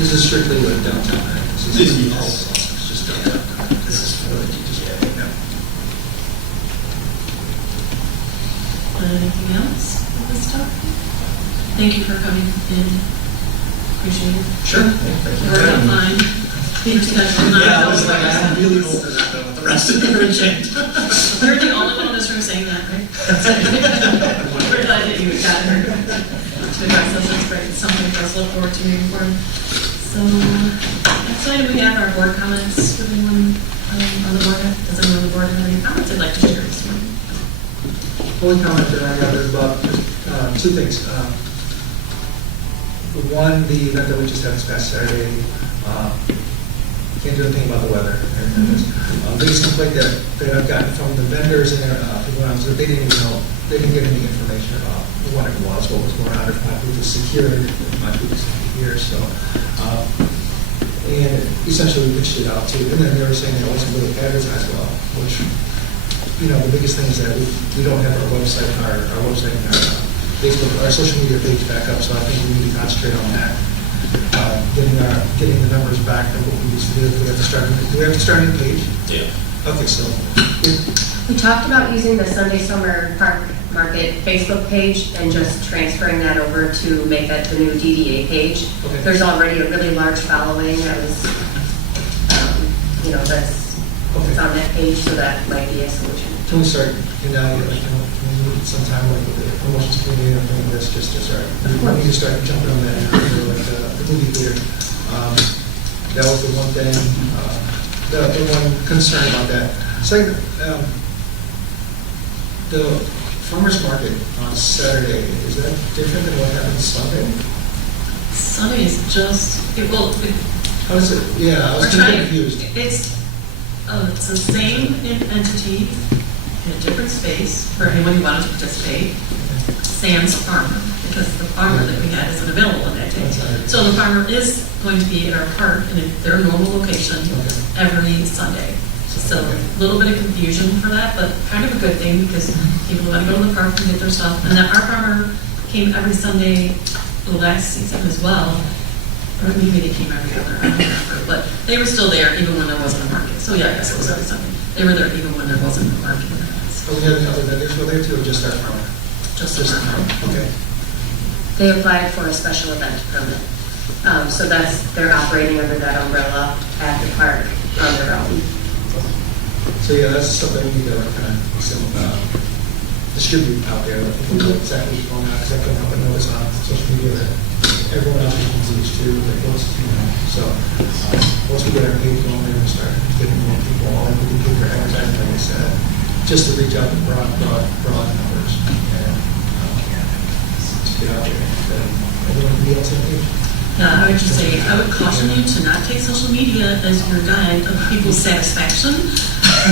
This is strictly with downtown, right? This is all, Yes. it's just downtown. This is for the DDA. Anything else with this stuff? Thank you for coming in. Appreciate it. Sure. Thank you. We're on line. Thank you guys for not. Yeah, I was like, I really hope they're not done with the rest of the agenda. We're the only one in this room saying that, right? We're glad that you got her to address us. That's great. It's something for us to look forward to moving forward. So, next item we have our board comments. Does anyone on the board have any comments they'd like to share this morning? Only comment that I have is about two things. One, the event that we just had this past Saturday, can't do anything about the weather. And biggest complaint that I've gotten from the vendors and people around is that they didn't even know, they didn't get any information about what it was, what was going on, if my booth was secured, if my booth was here. So, and essentially we pitched it out too. And then they were saying it wasn't really advertised well, which, you know, the biggest thing is that we don't have our website, our website and our Facebook, our social media page back up, so I think we need to concentrate on that. Getting the numbers back of what we used to do. Do we have to start a new page? Yeah. Okay, so, We talked about using the Sunday Summer Park Market Facebook page and just transferring that over to make that the new DDA page. Okay. There's already a really large following that was, that's Okay. on that page, so that might be a solution. Can we start, can we meet sometime like with the promotions committee and bring this just to start? We need to start jumping on that, like the movie theater. That was the one thing, the one concern about that. Second, the farmer's market on Saturday, is that different than what happens Sunday? Sunday is just, How is it? Yeah, I was we're trying, confused. it's the same entity in a different space for anyone who wanted to participate, sans farmer, because the farmer that we had isn't available on that day. So the farmer is going to be at our park in their normal location every Sunday. So a little bit of confusion for that, but kind of a good thing because people want to go to the park and get their stuff. And then our farmer came every Sunday the last season as well. Or maybe they came every other, I don't remember, but they were still there even when there wasn't a market. So yeah, I guess it was every Sunday. They were there even when there wasn't a market. Are we having other vendors go there too, or just our farmer? Just the farmer. Okay. They applied for a special event permit. So they're operating under that umbrella at the park on their own. So yeah, that's something we need to kind of distribute out there. Let people know exactly what's going on, exactly how to notice on social media that everyone else can reach too, that goes, so once we get our page going, we're going to start getting more people on, we can do for advertising, like I said, just to reach out to broad numbers and to get out there, that everyone can be on the same page. I would just say, I would caution you to not take social media as your guide of people's satisfaction.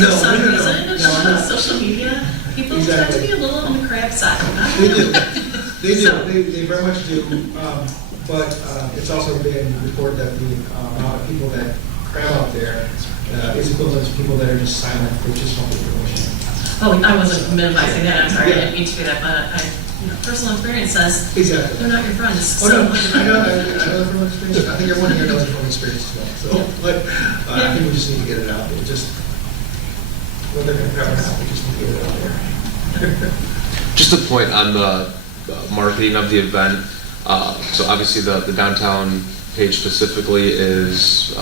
No, For some no, no, reason, no, no, no. social media, people tend Exactly. to be a little on the crap side. They do, they do, So- they very much do, but it's also been reported that the amount of people that crowd out there is equivalent to people that are just silent, they just want the information. Oh, I wasn't minimizing that, I'm sorry, I didn't mean to do that, but personal experience says Exactly. they're not your friends. Oh, no, so- I know from experience, I think everyone here knows it from experience as well, so, but I think we just need to get it out there, just, whether they're going to crowd or not, we just need to get it out there. Just a point on the marketing of the event. So obviously the downtown page specifically is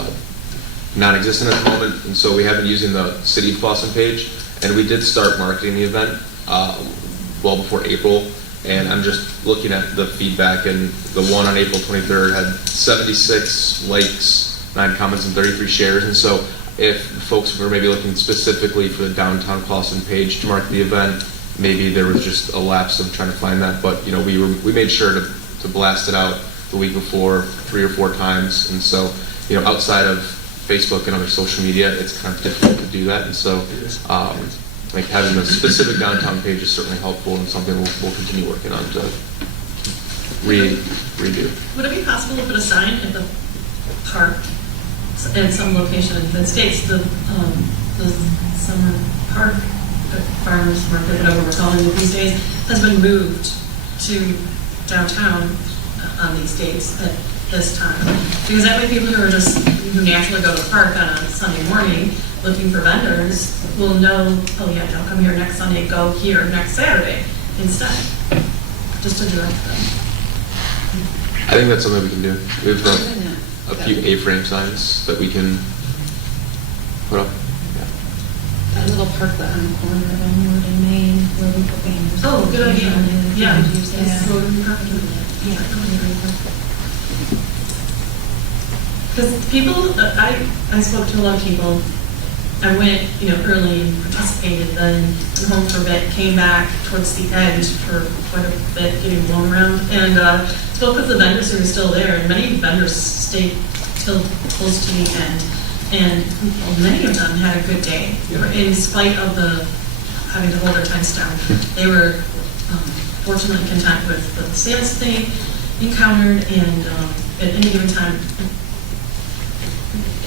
non-existent at the moment, and so we have been using the City of Boston page, and we did start marketing the event well before April, and I'm just looking at the feedback, and the one on April 23rd had 76 likes, 9 comments, and 33 shares, and so if folks were maybe looking specifically for the downtown Boston page to market the event, maybe there was just a lapse of trying to find that, but we made sure to blast it out the week before 3 or 4 times, and so outside of Facebook and other social media, it's kind of difficult to do that, and so like having a specific downtown page is certainly helpful and something we'll continue working on to redo. Would it be possible to put a sign at the park in some location that states the the summer park, the farmers market, whatever we're calling it these days, has been moved to downtown on these dates at this time. Because that way people who naturally go to the park on a Sunday morning looking for vendors will know, oh yeah, don't come here next Sunday, go here next Saturday instead, just to direct them. I think that's something we can do. We have a few A-frame signs that we can put up. Yeah. That little parklet on the corner of Elmwood and Main, where we put banners. Oh, good idea. Yeah. Use that. Yeah. Because people, I spoke to a lot of people. I went, early and participated, then went home for a bit, came back towards the end for quite a bit, getting blown around, and spoke with the vendors who were still there, and many vendors stayed till close to the end, and many of them had a good day, in spite of having to hold their tents down. They were fortunately content with the sales they encountered, and at any given time,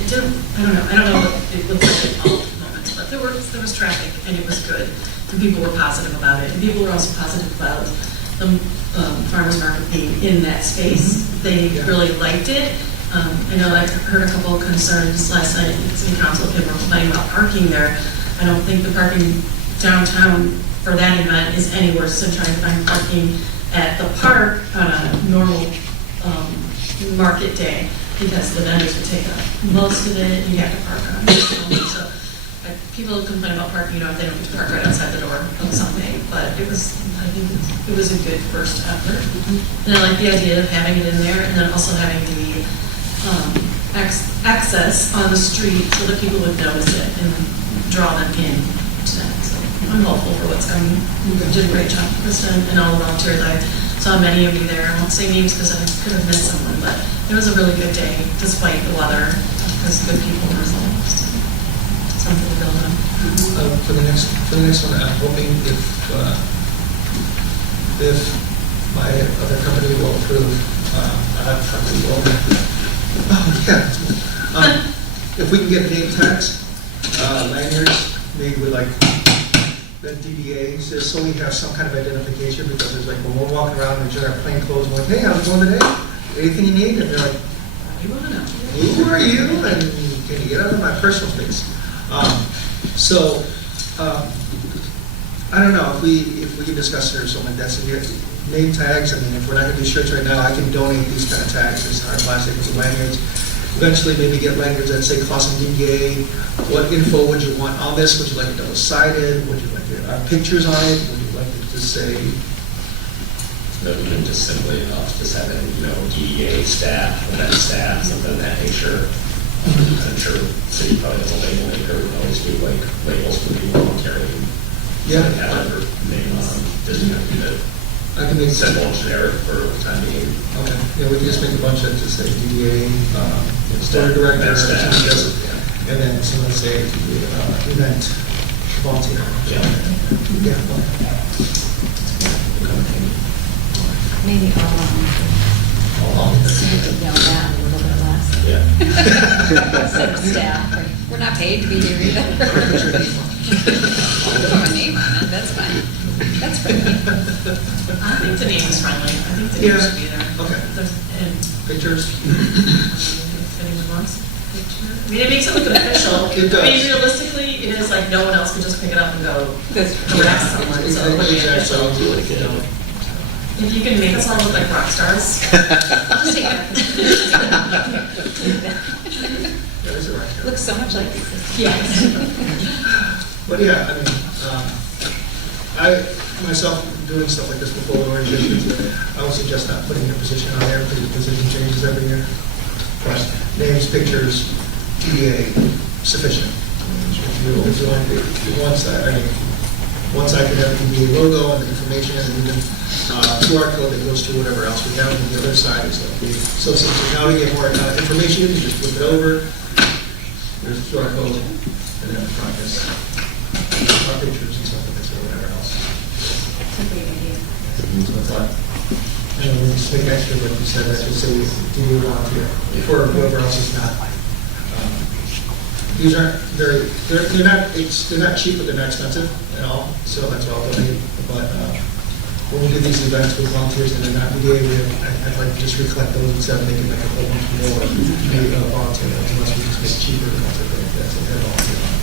I don't know what it looked like at all moments, but there was traffic and it was good. And people were positive about it. And people were also positive about the farmers market being in that space. They really liked it. I know I heard a couple of concerns last night at City Council. People were complaining about parking there. I don't think the parking downtown for that event is any worse than trying to find parking at the park on a normal market day, because the vendors would take up most of it, you have to park on it. So people complain about parking, if they don't get to park right outside the door on something, but I think it was a good first effort. And I like the idea of having it in there, and then also having the access on the street so that people would notice it and draw them in to that. So I'm hopeful for what's coming. You did a great job, Kristen, and all the volunteers. I saw many of you there. I won't say names because I could have missed someone, but it was a really good day despite the weather, because good people were involved. So, something to build on. For the next one, I'm hoping if my other company will approve, if we can get name tags, lanyards, maybe with like the DDA, just so we have some kind of identification, because there's like, when we're walking around and our plain clothes, we're like, hey, how's it going today? Anything you need? And they're like, You want to know? who are you? And can you get out of my personal space? I don't know, if we can discuss it or something like that. So we have name tags. I mean, if we're not going to do shirts right now, I can donate these kind of tags, these hard plastic with lanyards. Eventually, maybe get lanyards that say Clausen DDA. What info would you want on this? Would you like it double-sided? Would you like pictures on it? Would you like it to say? No, even just simply just having, DDA staff, event staff, something of that nature. I'm sure the city probably has a label maker, we can always do like labels for people voluntary. Yeah. Have their name on them, just to do that. I can make Simple and generic for the time being. Okay, yeah, we can just make a bunch of, just say DDA, story director, event staff, somebody does it, and then someone say, event volunteer. Yeah. Maybe all yell that a little bit less. Yeah. Instead of staff. We're not paid to be here either. Put my name on it, that's fine. That's friendly. I think the name is friendly. I think the name should be there. Okay. And Pictures? if anyone wants a picture. I mean, it makes it look official. It does. I mean, realistically, it is like no one else could just pick it up and go harass someone. So it would be official. If you can make us all look like rock stars, I'll just take that. That is the right. Looks so much like Yes. But yeah, I mean, I myself doing stuff like this before with organizations, I would suggest not putting a position on there because the position changes every year. But names, pictures, DDA, sufficient. If you want, once I can have the DDA logo and the information and even QR code that goes to whatever else we have, and the other side is like the association. Now to get more information, you just flip it over. There's a QR code, and then the progress. Our pictures and stuff like this or whatever else. That's a great idea. So I thought, and we just make extra, like you said, that should say DDA volunteer for whoever else is not These aren't, they're not cheap, but they're not expensive at all, so that's what I'll donate. But when we do these events with volunteers and they're not DDA, I'd like to just recollect those instead of making like a whole bunch more, maybe a volunteer ones, unless we just make it cheaper and that's okay, that's what they're volunteer on.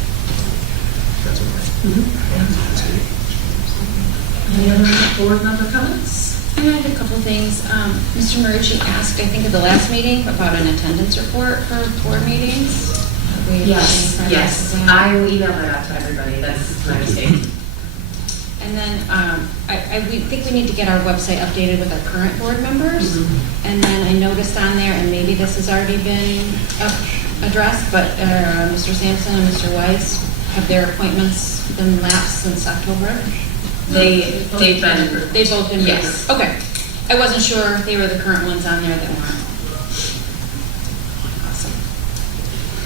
That's okay. Any other board member comments? I had a couple things. Mr. Marucci asked, I think at the last meeting, about an attendance report for board meetings. Have we Yes, any yes. progress? I will email that out to everybody. That's my mistake. And then we think we need to get our website updated with our current board members. And then I noticed on there, and maybe this has already been addressed, but Mr. Sampson and Mr. Weiss, have their appointments been lapsed since October? They've been. They've both been? Yes. Okay. I wasn't sure if they were the current ones on there that weren't. Awesome.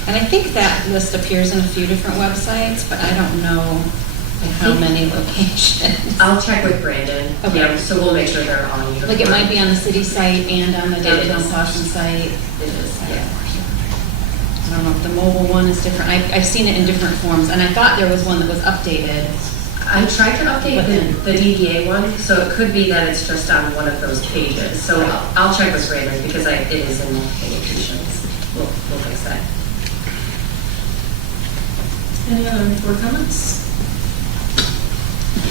And I think that list appears in a few different websites, but I don't know how many locations. I'll check with Brandon. Okay. Yeah, so we'll make sure they're on uniform. Like it might be on the city site and on the It downtown is. Boston site. It is, yeah. I don't know if the mobile one is different. I've seen it in different forms, and I thought there was one that was updated. I tried to update the DDA one, so it could be that it's just on one of those pages. So I'll check with Brandon because it is in multiple locations. We'll fix that. Any other board comments?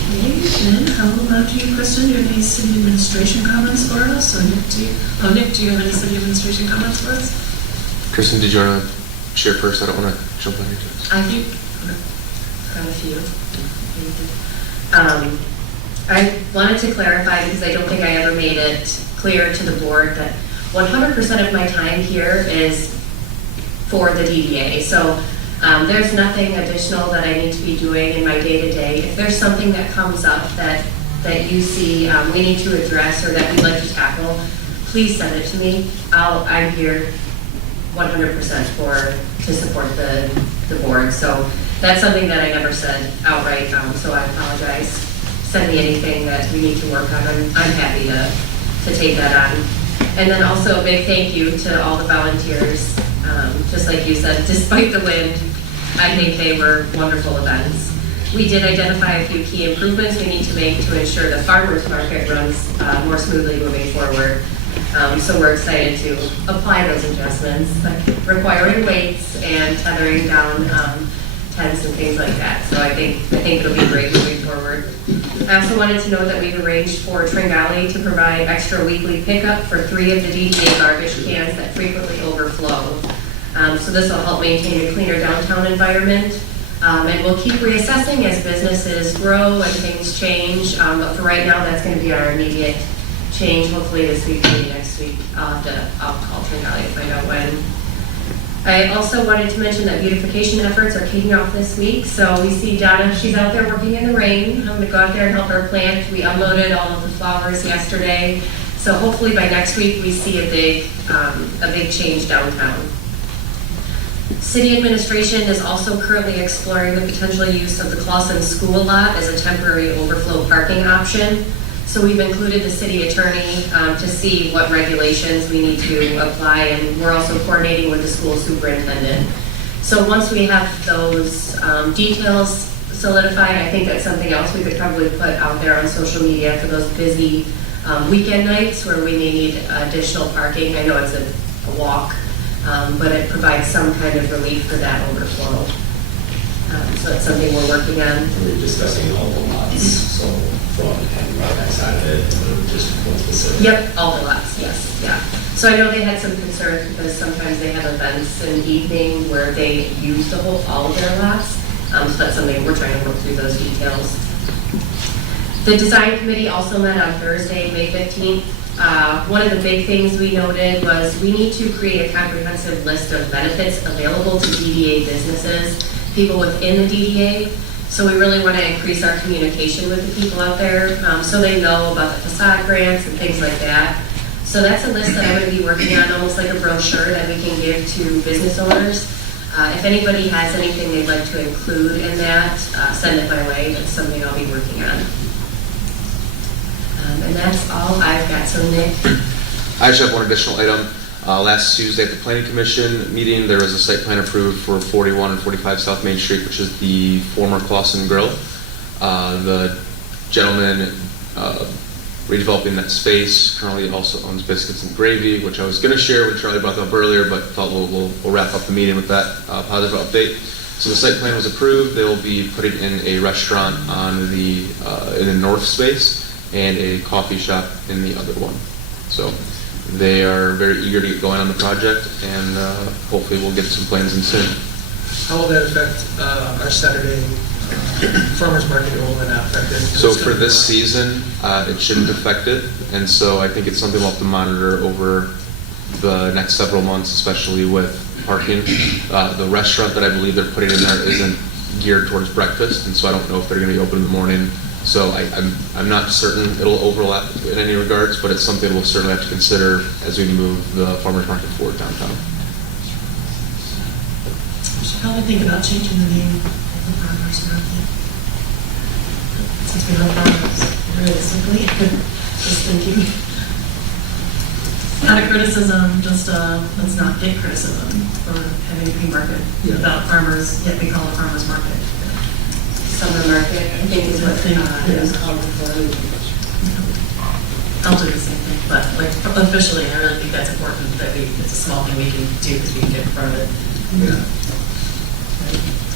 Okay, then I'll move on to you, Kristen. Do you have any city administration comments for us? Or Nick, do you have any city administration comments for us? Kristen, did you want to share first? I don't want to jump on your toes. I think, got a few. I wanted to clarify, because I don't think I ever made it clear to the board, that 100% of my time here is for the DDA. So there's nothing additional that I need to be doing in my day-to-day. If there's something that comes up that you see we need to address or that we'd like to tackle, please send it to me. I'm here 100% to support the board. So that's something that I never said outright, so I apologize. Send me anything that we need to work on. I'm happy to take that on. And then also a big thank you to all the volunteers. Just like you said, despite the wind, I think they were wonderful events. We did identify a few key improvements we need to make to ensure the farmers market runs more smoothly moving forward. So we're excited to apply those adjustments, like requiring weights and tethering down tents and things like that. So I think it'll be great moving forward. I also wanted to note that we've arranged for Tringali to provide extra weekly pickup for 3 of the DDA garbage cans that frequently overflow. So this will help maintain a cleaner downtown environment. And we'll keep reassessing as businesses grow and things change. But for right now, that's going to be our immediate change. Hopefully this week, maybe next week. I'll call Tringali to find out when. I also wanted to mention that beautification efforts are kicking off this week. So we see Donna, she's out there working in the rain. I'm going to go out there and help her plant. We unloaded all of the flowers yesterday. So hopefully by next week, we see a big change downtown. City administration is also currently exploring the potential use of the Clausen School lot as a temporary overflow parking option. So we've included the city attorney to see what regulations we need to apply, and we're also coordinating with the school superintendent. So once we have those details solidified, I think that's something else we could probably put out there on social media for those busy weekend nights where we may need additional parking. I know it's a walk, but it provides some kind of relief for that overflow. So it's something we're working on. We're discussing all the lots, so from right that side of it, or just one specific. Yep, all the lots, yes, yeah. So I know they had some concerns because sometimes they have events in the evening where they use all of their lots. So that's something we're trying to work through those details. The design committee also met on Thursday, May 15th. One of the big things we noted was we need to create a comprehensive list of benefits available to DDA businesses, people within the DDA. So we really want to increase our communication with the people out there so they know about the facade grants and things like that. So that's a list that I'm going to be working on, almost like a brochure that we can give to business owners. If anybody has anything they'd like to include in that, send it my way. That's something I'll be working on. And that's all I've got. So Nick? I just have one additional item. Last Tuesday at the Planning Commission meeting, there was a site plan approved for 41 and 45 South Main Street, which is the former Clausen Grill. The gentleman redeveloping that space currently also owns Biscuits and Gravy, which I was going to share when Charlie brought that up earlier, but thought we'll wrap up the meeting with that positive update. So the site plan was approved. They will be putting in a restaurant on in the north space and a coffee shop in the other one. So they are very eager to get going on the project, and hopefully we'll get some plans in soon. How will that affect our Saturday farmers market? Will it not affect it? So for this season, it shouldn't affect it, and so I think it's something we'll have to monitor over the next several months, especially with parking. The restaurant that I believe they're putting in there isn't geared towards breakfast, and so I don't know if they're going to be open in the morning. So I'm not certain it'll overlap in any regards, but it's something we'll certainly have to consider as we move the farmers market forward downtown. We should probably think about changing the name of the farmers market. Since we love farmers, realistically, just thinking. Not a criticism, just let's not get criticism for having a flea market without farmers, yet we call it farmers market. Summer market, I think is what it was called before. I'll do the same thing, but like officially, I really think that's important that it's a small thing we can do because we can get in front of it. Yeah.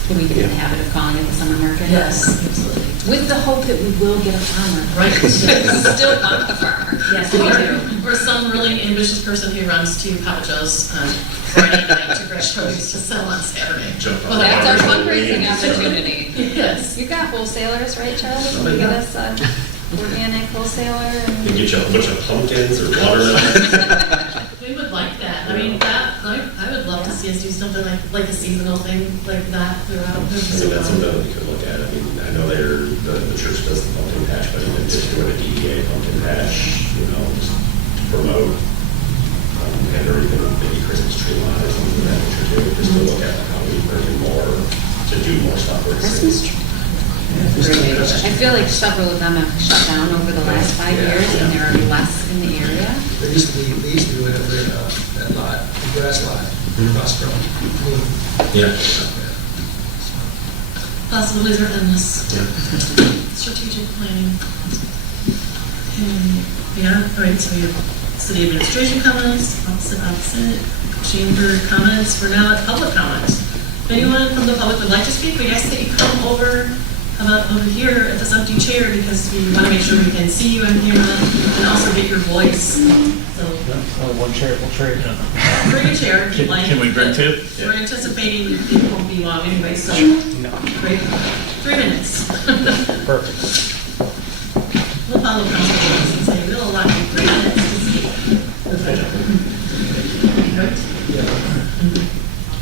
Can we get in the habit of calling it the summer market? Yes, absolutely. With the hope that we will get a farmer. Right. We still want the farmer. Yes, we do. Or some really ambitious person who runs to Papa Joe's on Friday night to fresh produce to sell on Saturday. Well, that's our fundraising opportunity. Yes. You got wholesalers, right, Charlie? Can you get us an organic wholesaler? You And get you a bunch of pumpkins or watermelon. We would like that. I mean, I would love to see us do something like a seasonal thing like that throughout. I think that's something we could look at. I mean, I know the church does the pumpkin patch, but even just doing a DDA pumpkin patch, just to promote and everything, maybe Christmas tree line or something of that nature too, just to look at how we bring in more, to do more stuff with the Christmas city. tree. I feel like several of them have shut down over the last 5 years, and there are less in the area. They used to do it over that lot, the grass lot, across from me. Yeah. Possibilities are endless. Yeah. Strategic planning. Yeah, all right, so we have city administration comments, opposite, chamber comments. We're now at public comments. If anyone from the public would like to speak, we ask that you come over here at this empty chair because we want to make sure we can see you on camera and also get your voice. So One chair, we'll trade. bring a chair if you'd like. Can we bring two? We're anticipating it won't be long anyway, so. Great. 3 minutes. Perfect. We'll follow council rules and say, we'll allow you 3 minutes to speak. Right?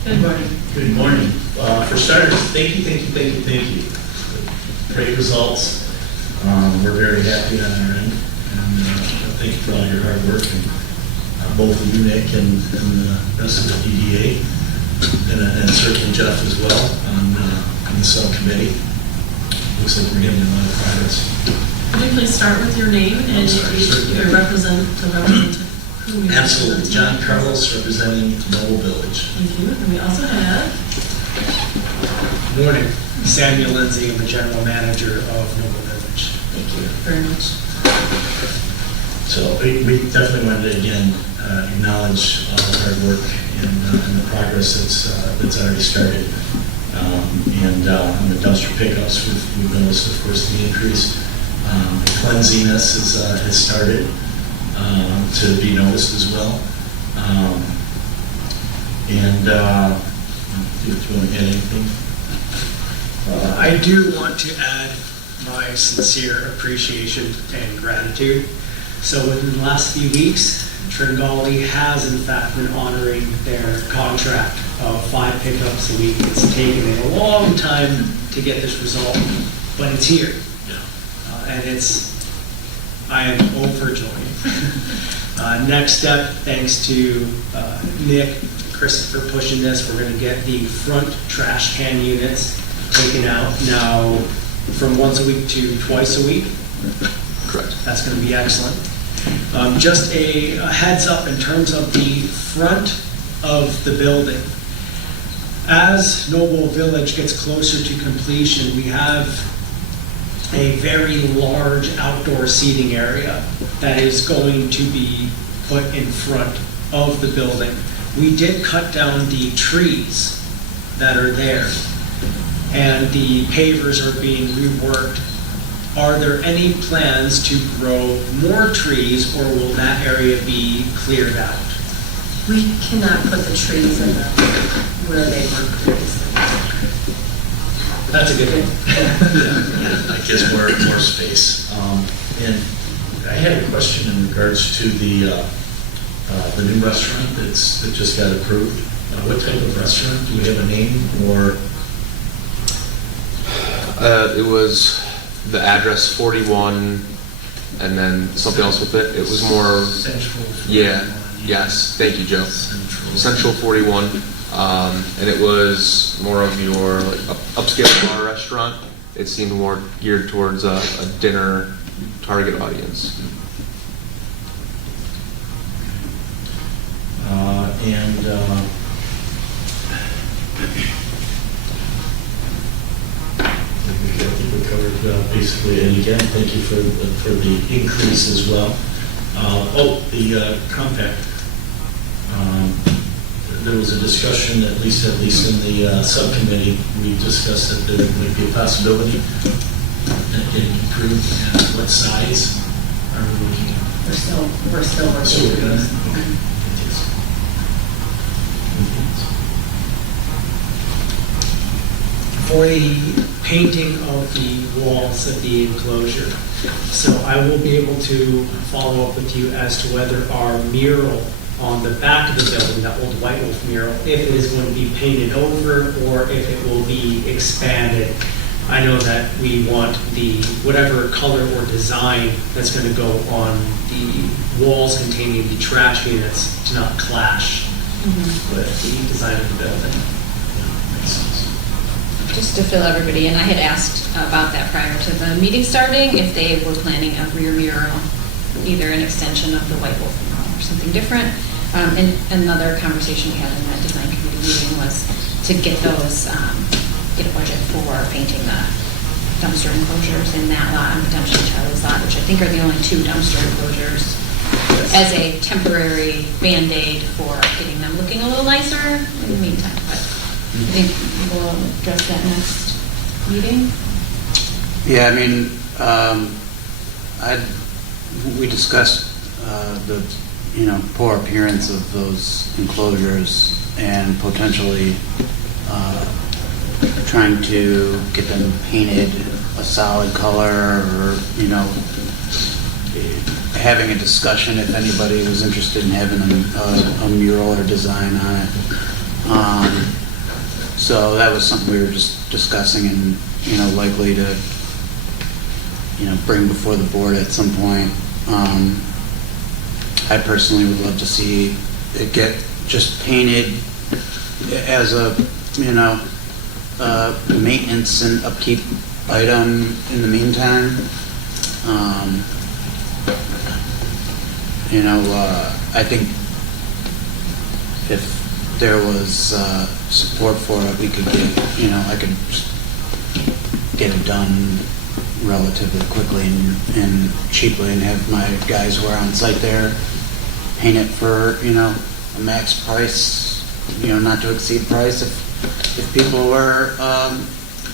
Good morning. Good morning. For starters, thank you. Great results. We're very happy on our end, and thank you for all your hard work, and both of you, Nick, and the rest of the DDA, and certainly Jeff as well on the subcommittee. Looks like we're getting a lot of progress. Could you please start with your name and you represent whom you Absolutely. represent? John Carlos, representing Noble Village. Thank you. And we also have, Good morning. Samuel Lindsay, I'm the general manager of Noble Village. thank you very much. So we definitely wanted to, again, acknowledge all the hard work and the progress that's already started. And on the dumpster pickups, we've noticed, of course, the increase. The cleanliness has started to be noticed as well. Do you want to add anything? I do want to add my sincere appreciation and gratitude. So within the last few weeks, Tringali has in fact been honoring their contract of 5 pickups a week. It's taken a long time to get this result, but it's here. And I am overjoyed. Next step, thanks to Nick, Chris for pushing this, we're going to get the front trash can units taken out now from once a week to twice a week. Correct. That's going to be excellent. Just a heads up in terms of the front of the building. As Noble Village gets closer to completion, we have a very large outdoor seating area that is going to be put in front of the building. We did cut down the trees that are there, and the pavers are being reworked. Are there any plans to grow more trees, or will that area be cleared out? We cannot put the trees in where they were previously. That's a good thing. That gives more space. And I had a question in regards to the new restaurant that just got approved. What type of restaurant? Do we have a name or? It was the address 41 and then something else with it. It was more. Central. Yeah. Yes. Thank you, Joe. Central 41. And it was more of your upscale bar restaurant. It seemed more geared towards a dinner target audience. I think we covered basically, and again, thank you for the increase as well. The compact. There was a discussion, at least in the subcommittee, we discussed that there might be a possibility that getting improved. And what size are we looking at? We're still working. So we're gonna, okay. For the painting of the walls of the enclosure. So I will be able to follow up with you as to whether our mural on the back of the building, that old White Wolf mural, if it is going to be painted over or if it will be expanded. I know that we want the whatever color or design that's going to go on the walls containing the trash units to not clash with the design of the building. Makes sense. Just to fill everybody in, I had asked about that prior to the meeting starting, if they were planning a rear mural, either an extension of the White Wolf mural or something different. And another conversation we had in that design committee meeting was to get those, get a budget for painting the dumpster enclosures in that lot and potentially Charlie's lot, which I think are the only two dumpster enclosures, as a temporary Band-Aid for getting them looking a little nicer in the meantime. But I think we'll address that next meeting. Yeah, I mean, we discussed the poor appearance of those enclosures and potentially trying to get them painted a solid color, or having a discussion if anybody was interested in having a mural or design on it. So that was something we were just discussing and likely to bring before the board at some point. I personally would love to see it get just painted as a maintenance and upkeep item in the meantime. I think if there was support for it, we could get, I could get it done relatively quickly and cheaply and have my guys who are on site there paint it for, a max price, not to exceed price if people were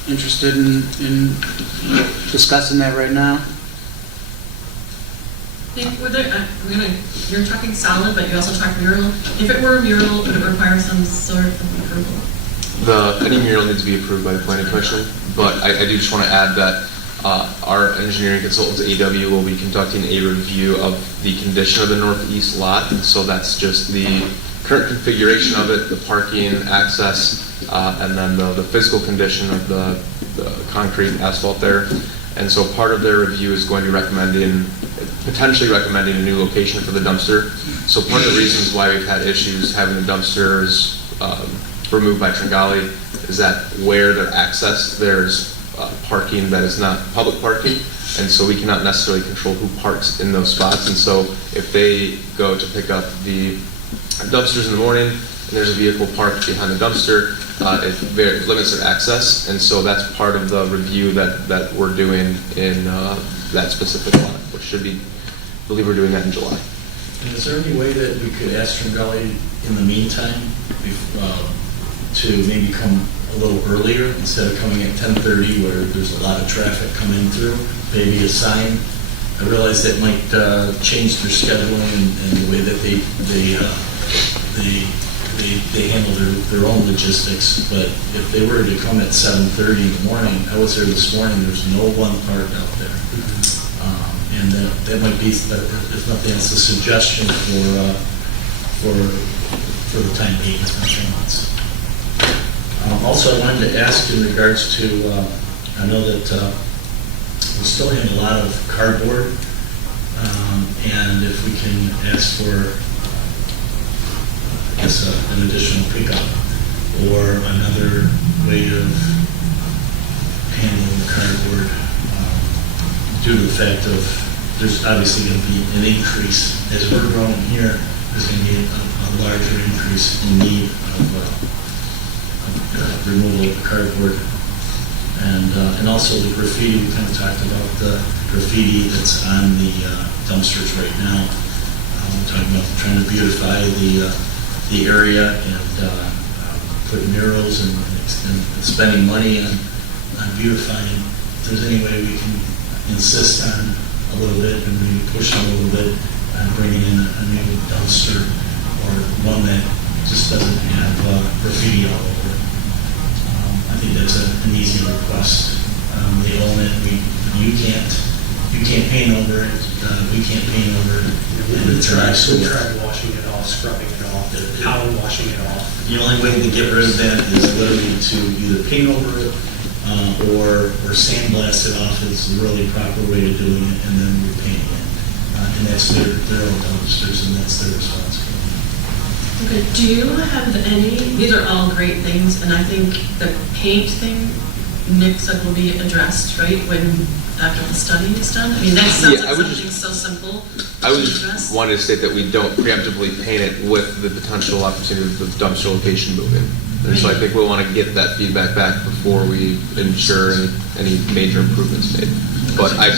interested in discussing that right now. You're talking solid, but you also talk mural. If it were a mural, would it require some sort of approval? Any mural needs to be approved by the planning commission, but I do just want to add that our engineering consultants, AW, will be conducting a review of the condition of the northeast lot. So that's just the current configuration of it, the parking, access, and then the physical condition of the concrete asphalt there. And so part of their review is going to be potentially recommending a new location for the dumpster. So part of the reasons why we've had issues having the dumpsters removed by Tringali is that where they're accessed, there's parking that is not public parking, and so we cannot necessarily control who parks in those spots. And so if they go to pick up the dumpsters in the morning and there's a vehicle parked behind the dumpster, it limits their access. And so that's part of the review that we're doing in that specific lot, which should be, I believe we're doing that in July. And is there any way that we could ask Tringali in the meantime to maybe come a little earlier instead of coming at 10:30 where there's a lot of traffic coming through? Maybe a sign. I realize that might change their scheduling and the way that they handle their own logistics. But if they were to come at 7:30 in the morning, I was there this morning. There's no one parked out there. And that might be, if nothing else, a suggestion for the time being, if nothing else. Also, I wanted to ask in regards to, I know that we still have a lot of cardboard, and if we can ask for, I guess, an additional pickup or another way of handling the cardboard, due to the fact of there's obviously going to be an increase. As we're growing here, there's going to be a larger increase in need of removal of the cardboard. And also the graffiti, we kind of talked about the graffiti that's on the dumpsters right now. We're talking about trying to beautify the area and put murals and spending money on beautifying. If there's any way we can insist on a little bit and maybe push a little bit on bringing in a new dumpster or one that just doesn't have graffiti all over it. I think that's an easy request. They own it. You can't paint over it. We can't paint over it. We tried washing it off, scrubbing it off, power washing it off. The only way to get rid of that is literally to either paint over it or sandblast it off is the really proper way of doing it, and then repaint it. And that's their own dumpsters, and that's their responsibility. Okay, do you have any, these are all great things, and I think the paint thing, Nick said will be addressed, right, after the study is done? I mean, that sounds like something so simple I to would address. just wanted to state that we don't preemptively paint it with the potential opportunity of the dumpster location moving. And so I think we'll want to get that feedback back before we ensure any major improvements made. But I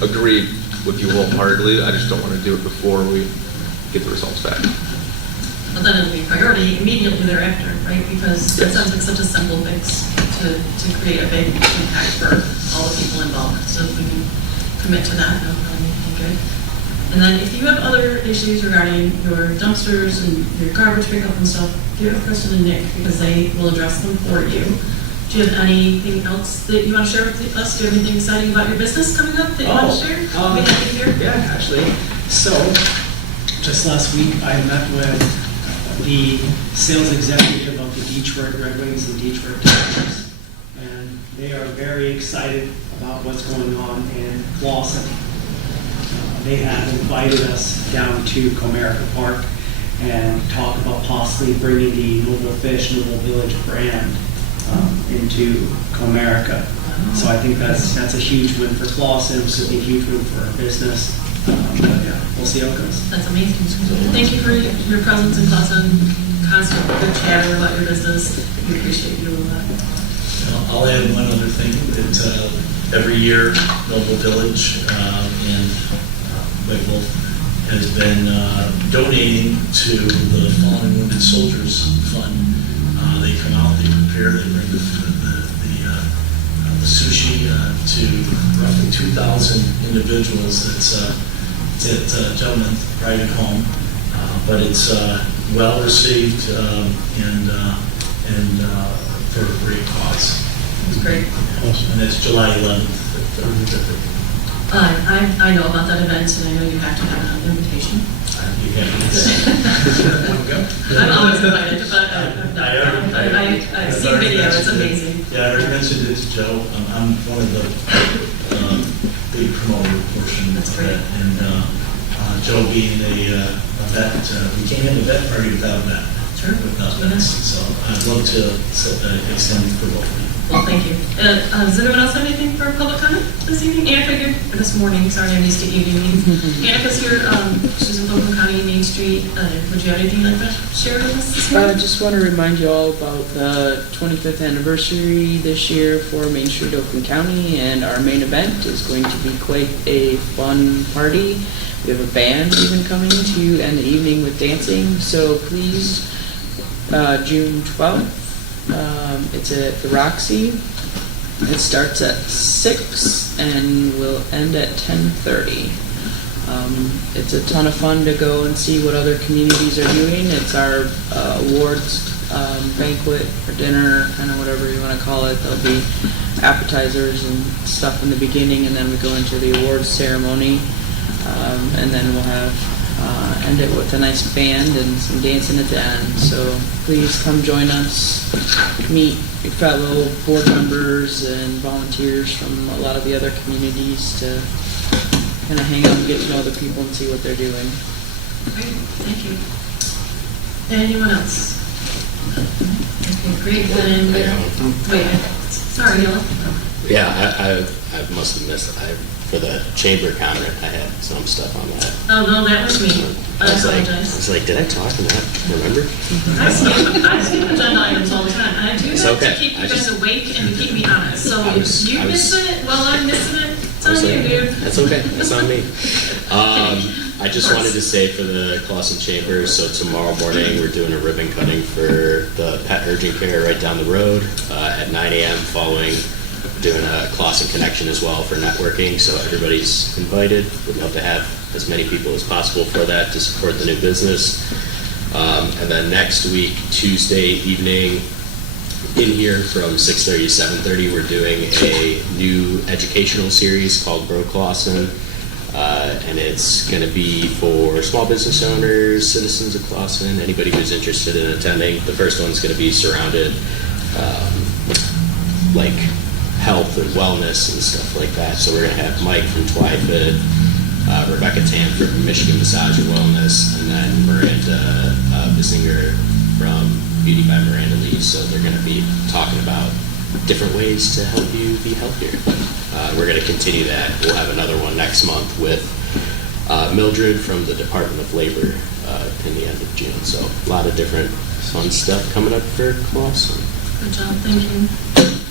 agree with you wholeheartedly. I just don't want to do it before we get the results back. But then it'll be a priority immediately thereafter, right? Because it sounds like such a simple fix to create a big impact for all the people involved. So if we can commit to that, that'll probably be good. And then if you have other issues regarding your dumpsters and your garbage pickup and stuff, give Kristen and Nick because they will address them for you. Do you have anything else that you want to share with us? Do you have anything exciting about your business coming up that you want to share? We have to hear. Yeah, actually. So, just last week, I met with the sales executive of the Detroit Red Wings and Detroit Tigers, and they are very excited about what's going on in Clawson. They have invited us down to Comerica Park and talk about possibly bringing the Noble Fish, Noble Village brand into Comerica. So I think that's a huge win for Clawson. It's a huge win for our business. But yeah, we'll see how it goes. That's amazing. Thank you for your presence in Clawson, constant good chatter about your business. We appreciate you a lot. I'll add one other thing, that every year Noble Village and White Wolf has been donating to the Fallen and Wounded Soldiers Fund. They come out, they prepare, they bring the sushi to roughly 2,000 individuals. It's at a gentleman's private home, but it's well received and for a great cause. It's great. And it's July 11th. I know about that event, and I know you have to have an invitation. I'm always invited, but I've seen video, it's amazing. Yeah, I already mentioned it to Joe. I'm one of the big promoter portion of that. And Joe being a vet, we can't have a vet party without that. Sure. Without that. So I'd love to extend it for both of you. Well, thank you. Does anyone else have anything for public comment this evening? Anna, figured, or this morning, sorry, I'm used to evening meetings. Anna's here, she's in Oakland County, Main Street. Would you have anything like that to share with us this I morning? just want to remind you all about the 25th anniversary this year for Main Street, Oakland County, and our main event is going to be quite a fun party. We have a band even coming to end the evening with dancing, so please, June 12th, it's at the Roxy. It starts at 6 and will end at 10:30. It's a ton of fun to go and see what other communities are doing. It's our awards banquet or dinner, kind of whatever you want to call it. There'll be appetizers and stuff in the beginning, and then we go into the awards ceremony, and then we'll have end it with a nice band and some dancing at the end. So please come join us, meet your fellow board members and volunteers from a lot of the other communities to kind of hang out and get to know the people and see what they're doing. Great, thank you. Anyone else? Okay, great, then, wait, sorry, Ella. Yeah, I must have missed it. For the chamber comment, I had some stuff on that. Oh, no, that was me. I I was apologize. like, did I talk and not remember? I see agenda items all the time. I do It's that okay. to keep you I guys just- awake and to keep me honest. So I was- if you I was- miss it, well, I'm missing it. It's I was on you, like, dude. That's okay. That's on me. I just wanted to say for the Clausen Chambers, so tomorrow morning we're doing a ribbon cutting for the pet urgent care right down the road at 9 a.m. following doing a Clausen connection as well for networking. So everybody's invited. We'd love to have as many people as possible for that to support the new business. And then next week, Tuesday evening, in here from 6:30 to 7:30, we're doing a new educational series called Grow Clausen. And it's going to be for small business owners, citizens of Clausen, anybody who's interested in attending. The first one's going to be surrounded like health and wellness and stuff like that. So we're going to have Mike from TwyFit, Rebecca Tam from Michigan Massage and Wellness, and then Miranda Bissinger from Beauty by Miranda Lee. So they're going to be talking about different ways to help you be healthier. We're going to continue that. We'll have another one next month with Mildred from the Department of Labor in the end of June. So a lot of different fun stuff coming up for Clausen. Good job, thank you.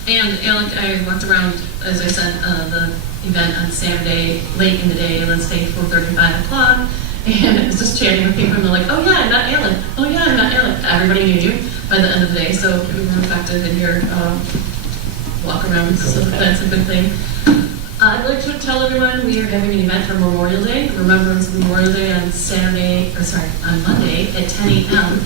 And Alec, I walked around, as I said, the event on Saturday, late in the day, let's say 4:30, 5 o'clock, and I was just chatting with people, and they're like, oh yeah, I'm not Alec, oh yeah, I'm not Alec. Everybody knew you by the end of the day, so we were effective in your walk around, so that's a good thing. I'd like to tell everyone we are having an event for Memorial Day, Remembrance of Memorial Day on Monday at 10 a.m.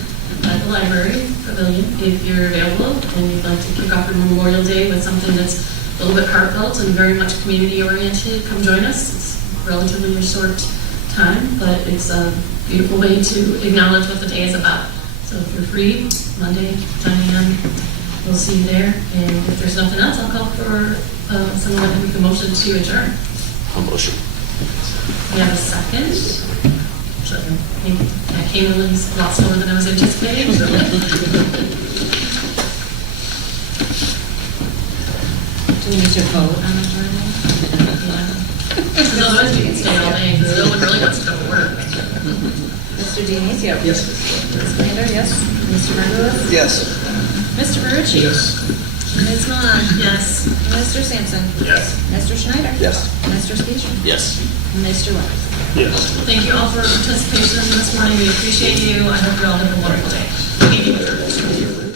at the library pavilion. If you're available and you'd like to kick off your Memorial Day with something that's a little bit heartfelt and very much community oriented, come join us. It's relatively a short time, but it's a beautiful way to acknowledge what the day is about. So if you're free, Monday, 10 a.m., we'll see you there. And if there's nothing else, I'll call for someone to make a motion to adjourn. I'll motion. We have a second. Second. I came in a lot slower than I was anticipating. So. Do we need to vote on adjournment? Yeah. Because otherwise we can stay all day, because no one really wants to go to work. Mr. Dionisio? Yes. Ms. Lander, yes. Mr. Margolis? Yes. Mr. Marucci? Yes. Ms. Milan? Yes. Mr. Sampson? Yes. Mr. Schneider? Yes. Mr. Speaker? Yes. Mr. West? Yes. Thank you all for participation this morning. We appreciate you. I hope you all have a wonderful day. Meeting adjourned.